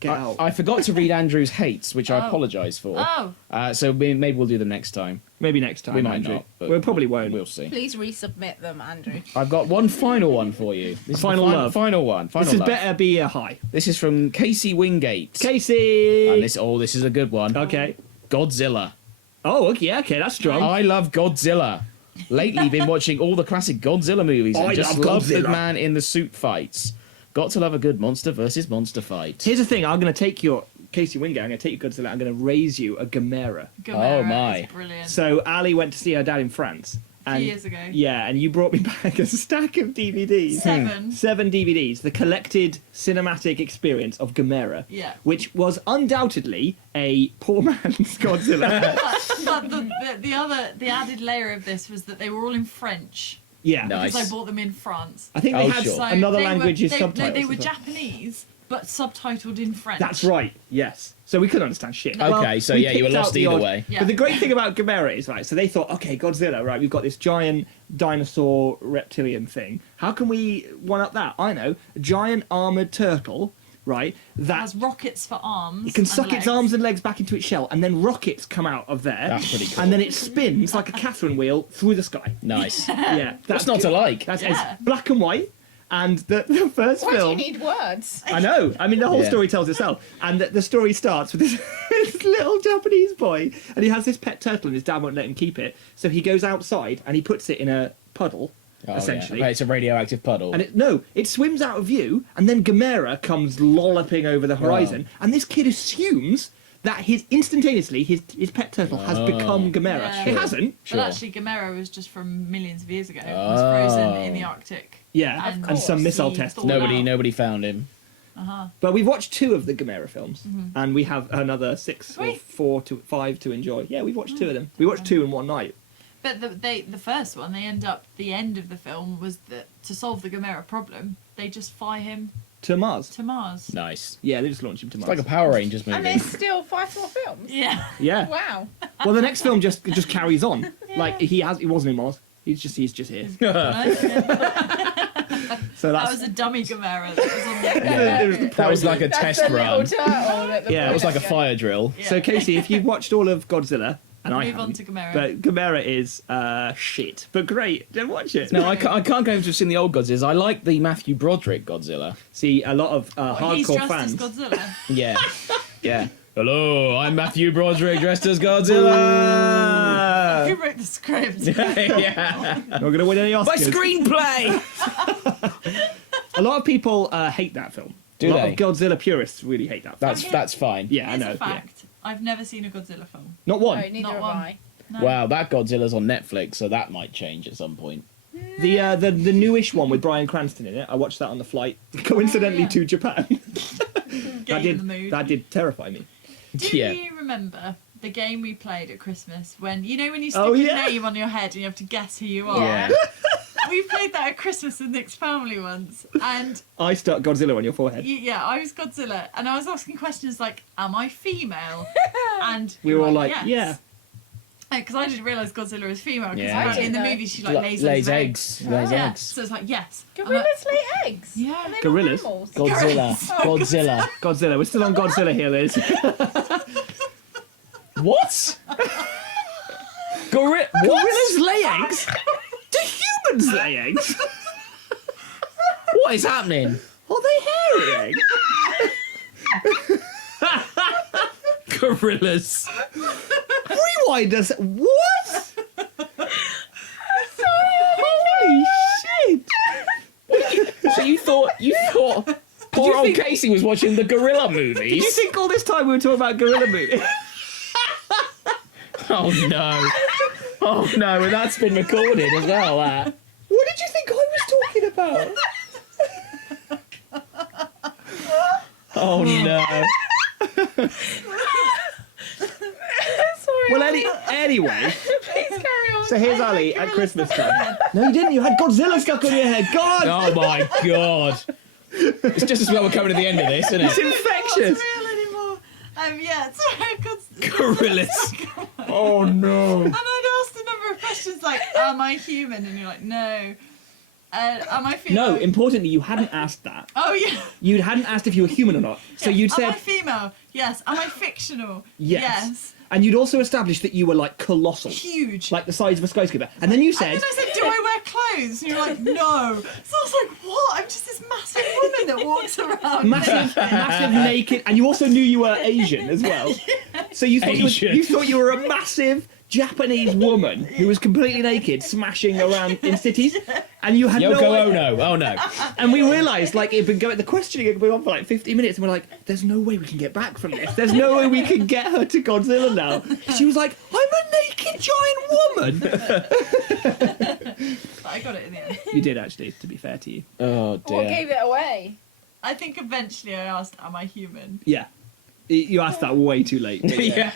Get out. I forgot to read Andrew's hates, which I Oh. apologise for. Oh, So maybe we'll do them next time. Maybe next time. We might Andrew. not. But We probably won't. We'll see. Please resubmit them, Andrew. I've got one final one for you. This is the Final love. Final one. Final This is love. better be a high. This is from Casey Wingate. Casey. And this is a good one. Okay. Godzilla. Oh, okay. Yeah, okay. That's strong. I love Godzilla. Lately, been watching all the classic Godzilla movies and I just love love the Godzilla. man in the suit fights. Got to love a good monster versus monster fight. Here's the thing. I'm going to take your Casey Wingate. I'm going to take your Godzilla. I'm going to raise you a Gamera. Gamera Oh, my. is brilliant. So Ali went to see her dad in France. A few years ago. Yeah, and you brought me back a stack of DVDs. 7 DVDs. The collected cinematic experience of Gamera. Yeah. Which was undoubtedly a poor man's Godzilla. But the added layer of this was that they were all in French. Yeah. Nice. Because I bought them in France. I think they Oh, had sure. another they language's were, subtitles. They were as well. Japanese, but subtitled in French. That's right, yes. So we couldn't understand shit. Okay, so we yeah, you were picked lost out the either odd- way. Yeah. But the great thing about Gamera is, right, so they thought, okay, Godzilla, right, we've got this giant dinosaur reptilian thing. How can we one-up that? I know, a giant armoured turtle, right, It that has rockets for arms. it can and suck its legs. arms and legs back into its shell, and then rockets come out of there. That's pretty cool. And then it spins like a Catherine wheel through the sky. Nice. Yeah. What's not to like? That's Yeah. it's black and white, and the first Why do you film... need words? I know. I mean, the whole Yeah. story tells itself. And the story starts with this, this little Japanese boy, and he has this pet turtle, and his dad won't let him keep it. So he goes outside, and he puts it in a puddle, Oh, essentially. Yeah. Okay, it's a radioactive puddle. And it swims out of view, and then Gamera comes lolloping over the horizon, and this kid assumes that instantaneously his pet turtle has become Gamera. Yeah. It hasn't. But actually, Gamera was just from millions of years ago. It was frozen in the Arctic. Yeah, Of and some course, missile he tests. thought out. Nobody found him. But we've watched 2 of the Gamera films, and we have another 6 or Sweet. 4 to 5 to enjoy. Yeah, we've watched 2 of them. We watched 2 in one night. But the first one, the end of the film was that to solve the Gamera problem, they just fly him To Mars. to Mars. Nice. Yeah, they just launched him to It's Mars. like a Power Rangers And movie. there's still 5 more films. Yeah. Yeah. Wow. Well, the next film just carries on. Like he wasn't in Mars. He's just here. So That that's was a dummy Gamera that was on the it was the That was like a That's test the little run. turtle that the Yeah. That was like a boys fire drill. Yeah. So Casey, if you've watched all of Godzilla, and I Move on haven't, to Gamera. but Gamera is shit, but great. Don't watch it. No, I can't go into seen the old Godzillas. I like the Matthew Broderick Godzilla. See, a lot of He's hardcore dressed fans. as Godzilla. Yeah. Yeah. Hello, I'm Matthew Broderick dressed as Godzilla. Who wrote the script? Yeah. Not going to win any Oscars. My screenplay. A lot of people hate that film. Do a lot they? of Godzilla purists really hate that film. That's fine. Yeah, Here's I know. a fact. I've never seen a Godzilla film. Not one. No, neither Not have one. I. No. Wow, that Godzilla's on Netflix, so that might change at some point. The newish one with Bryan Cranston in it. I watched that on the flight, coincidentally yeah. to Japan. Get you in the mood. That did terrify me. Do Yeah. you remember the game we played at Christmas when you stick Oh, a yeah. name on your head and you have to guess who you are? Yeah. We played that at Christmas with Nick's family once, and I stuck Godzilla on your forehead. yeah, I was Godzilla, and I was asking questions like, "Am I female?" And We you were all like, like, yes. yeah. Because I didn't realise Godzilla was female. Because Yeah. apparently in the I didn't movie she La- lays lays eggs. eggs. Lays Yeah. eggs. So it's like yes. Gorillas lay eggs. Yeah. Are they not Gorillas? mammals? Godzilla. Godzilla. Godzilla. We're still on Godzilla here, Liz. What? What? Gorillas lay eggs? Do humans lay eggs? What is happening? Are they hairy eggs? Gorillas. Rewind us. What? Holy shit! So you thought poor old Casey was watching the gorilla Did you movies? think all this time we were talking about gorilla movies? Oh no. Oh no, and that's been recorded as well, that. What did you think I was talking about? Oh no. Sorry. Well, anyway, Please carry on. so here's Ali at Christmas time. No, you didn't. You had Godzilla stuck on your head. God! Oh my god. It's just as well we're coming to the end of this, isn't It's it? infectious. Not real anymore. Yeah, so Gorillas. Oh no. And I'd asked a number of questions like, "Am I human?" And you're like, "No." Am I female? No, importantly, you hadn't asked that. Oh yeah. You hadn't asked if you were human or not. So you'd Am I said female? Yes. Am I fictional? yes. And you'd also established that you were like colossal. Huge. Like the size of a skyscraper. And then you said, And then I said, "Do I wear clothes?" And you're like, "No." So I was like, "What? I'm just this massive woman that walks around." massive naked, and you also knew you were Asian as well. So you thought Asian. you thought you were a massive Japanese woman who was completely naked smashing around in cities, and you had Yoko no Ono. Oh no. And we realised, like, it'd been going, the questioning had been on for like 50 minutes, and we're like, there's no way we can get back from this. There's no way we can get her to Godzilla now. She was like, I'm a naked giant woman. But I got it in the end. You did, actually, to be fair to you. Oh dear. What gave it away? I think eventually I asked, am I human? Yeah. You asked that way too late. Yeah.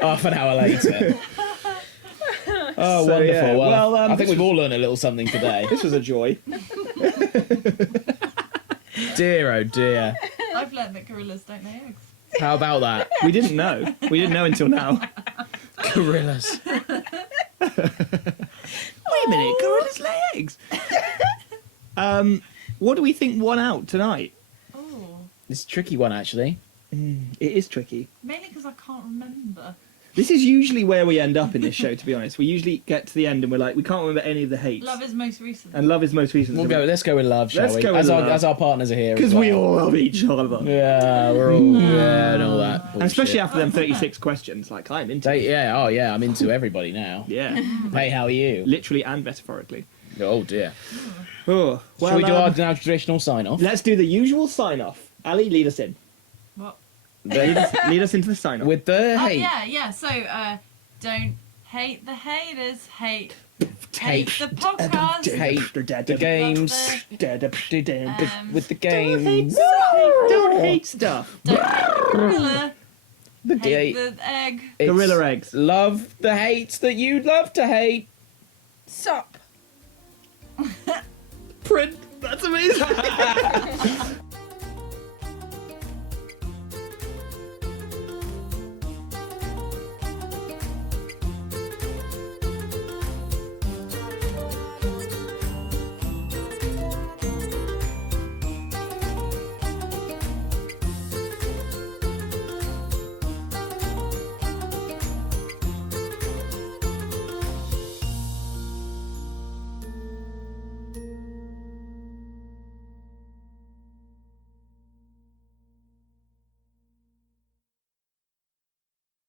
Half an hour later. Oh, So, wonderful. yeah. Well, Well, I think we've all learned a little something today. This was a joy. Dear, oh dear. I've learned that gorillas don't lay eggs. How about that? We didn't know. We didn't know until now. Gorillas. Wait a minute, gorillas lay eggs. What do we think won out tonight? Oh, It's a tricky one, actually. It is tricky. mainly because I can't remember. This is usually where we end up in this show, to be honest. We usually get to the end and we're like, we can't remember any of the hates. Love is most recent. And love is most recent. Let's go with love, shall Let's we? go with love. As our partners are here. as Because we well. all love each other. Yeah, we're all. Yeah, and all that. And especially bullshit. after them 36 questions, like, I'm into it. Yeah, oh yeah, I'm into everybody now. Yeah. Hey, how are you? Literally and metaphorically. Oh dear. Oh, well, Shall we do our now traditional sign off? let's do the usual sign-off. Ali, lead us in. What? Lead us into the sign-off. With the Oh, hate. yeah. So, don't hate the haters. Hate Hate the podcast. Hate the games. With the Don't hate games. stuff. Don't hate stuff. Don't hate gorilla. The Hate gate. the egg. It's Gorilla eggs. Love the hates that you'd love to hate. Sup. Print. That's amazing.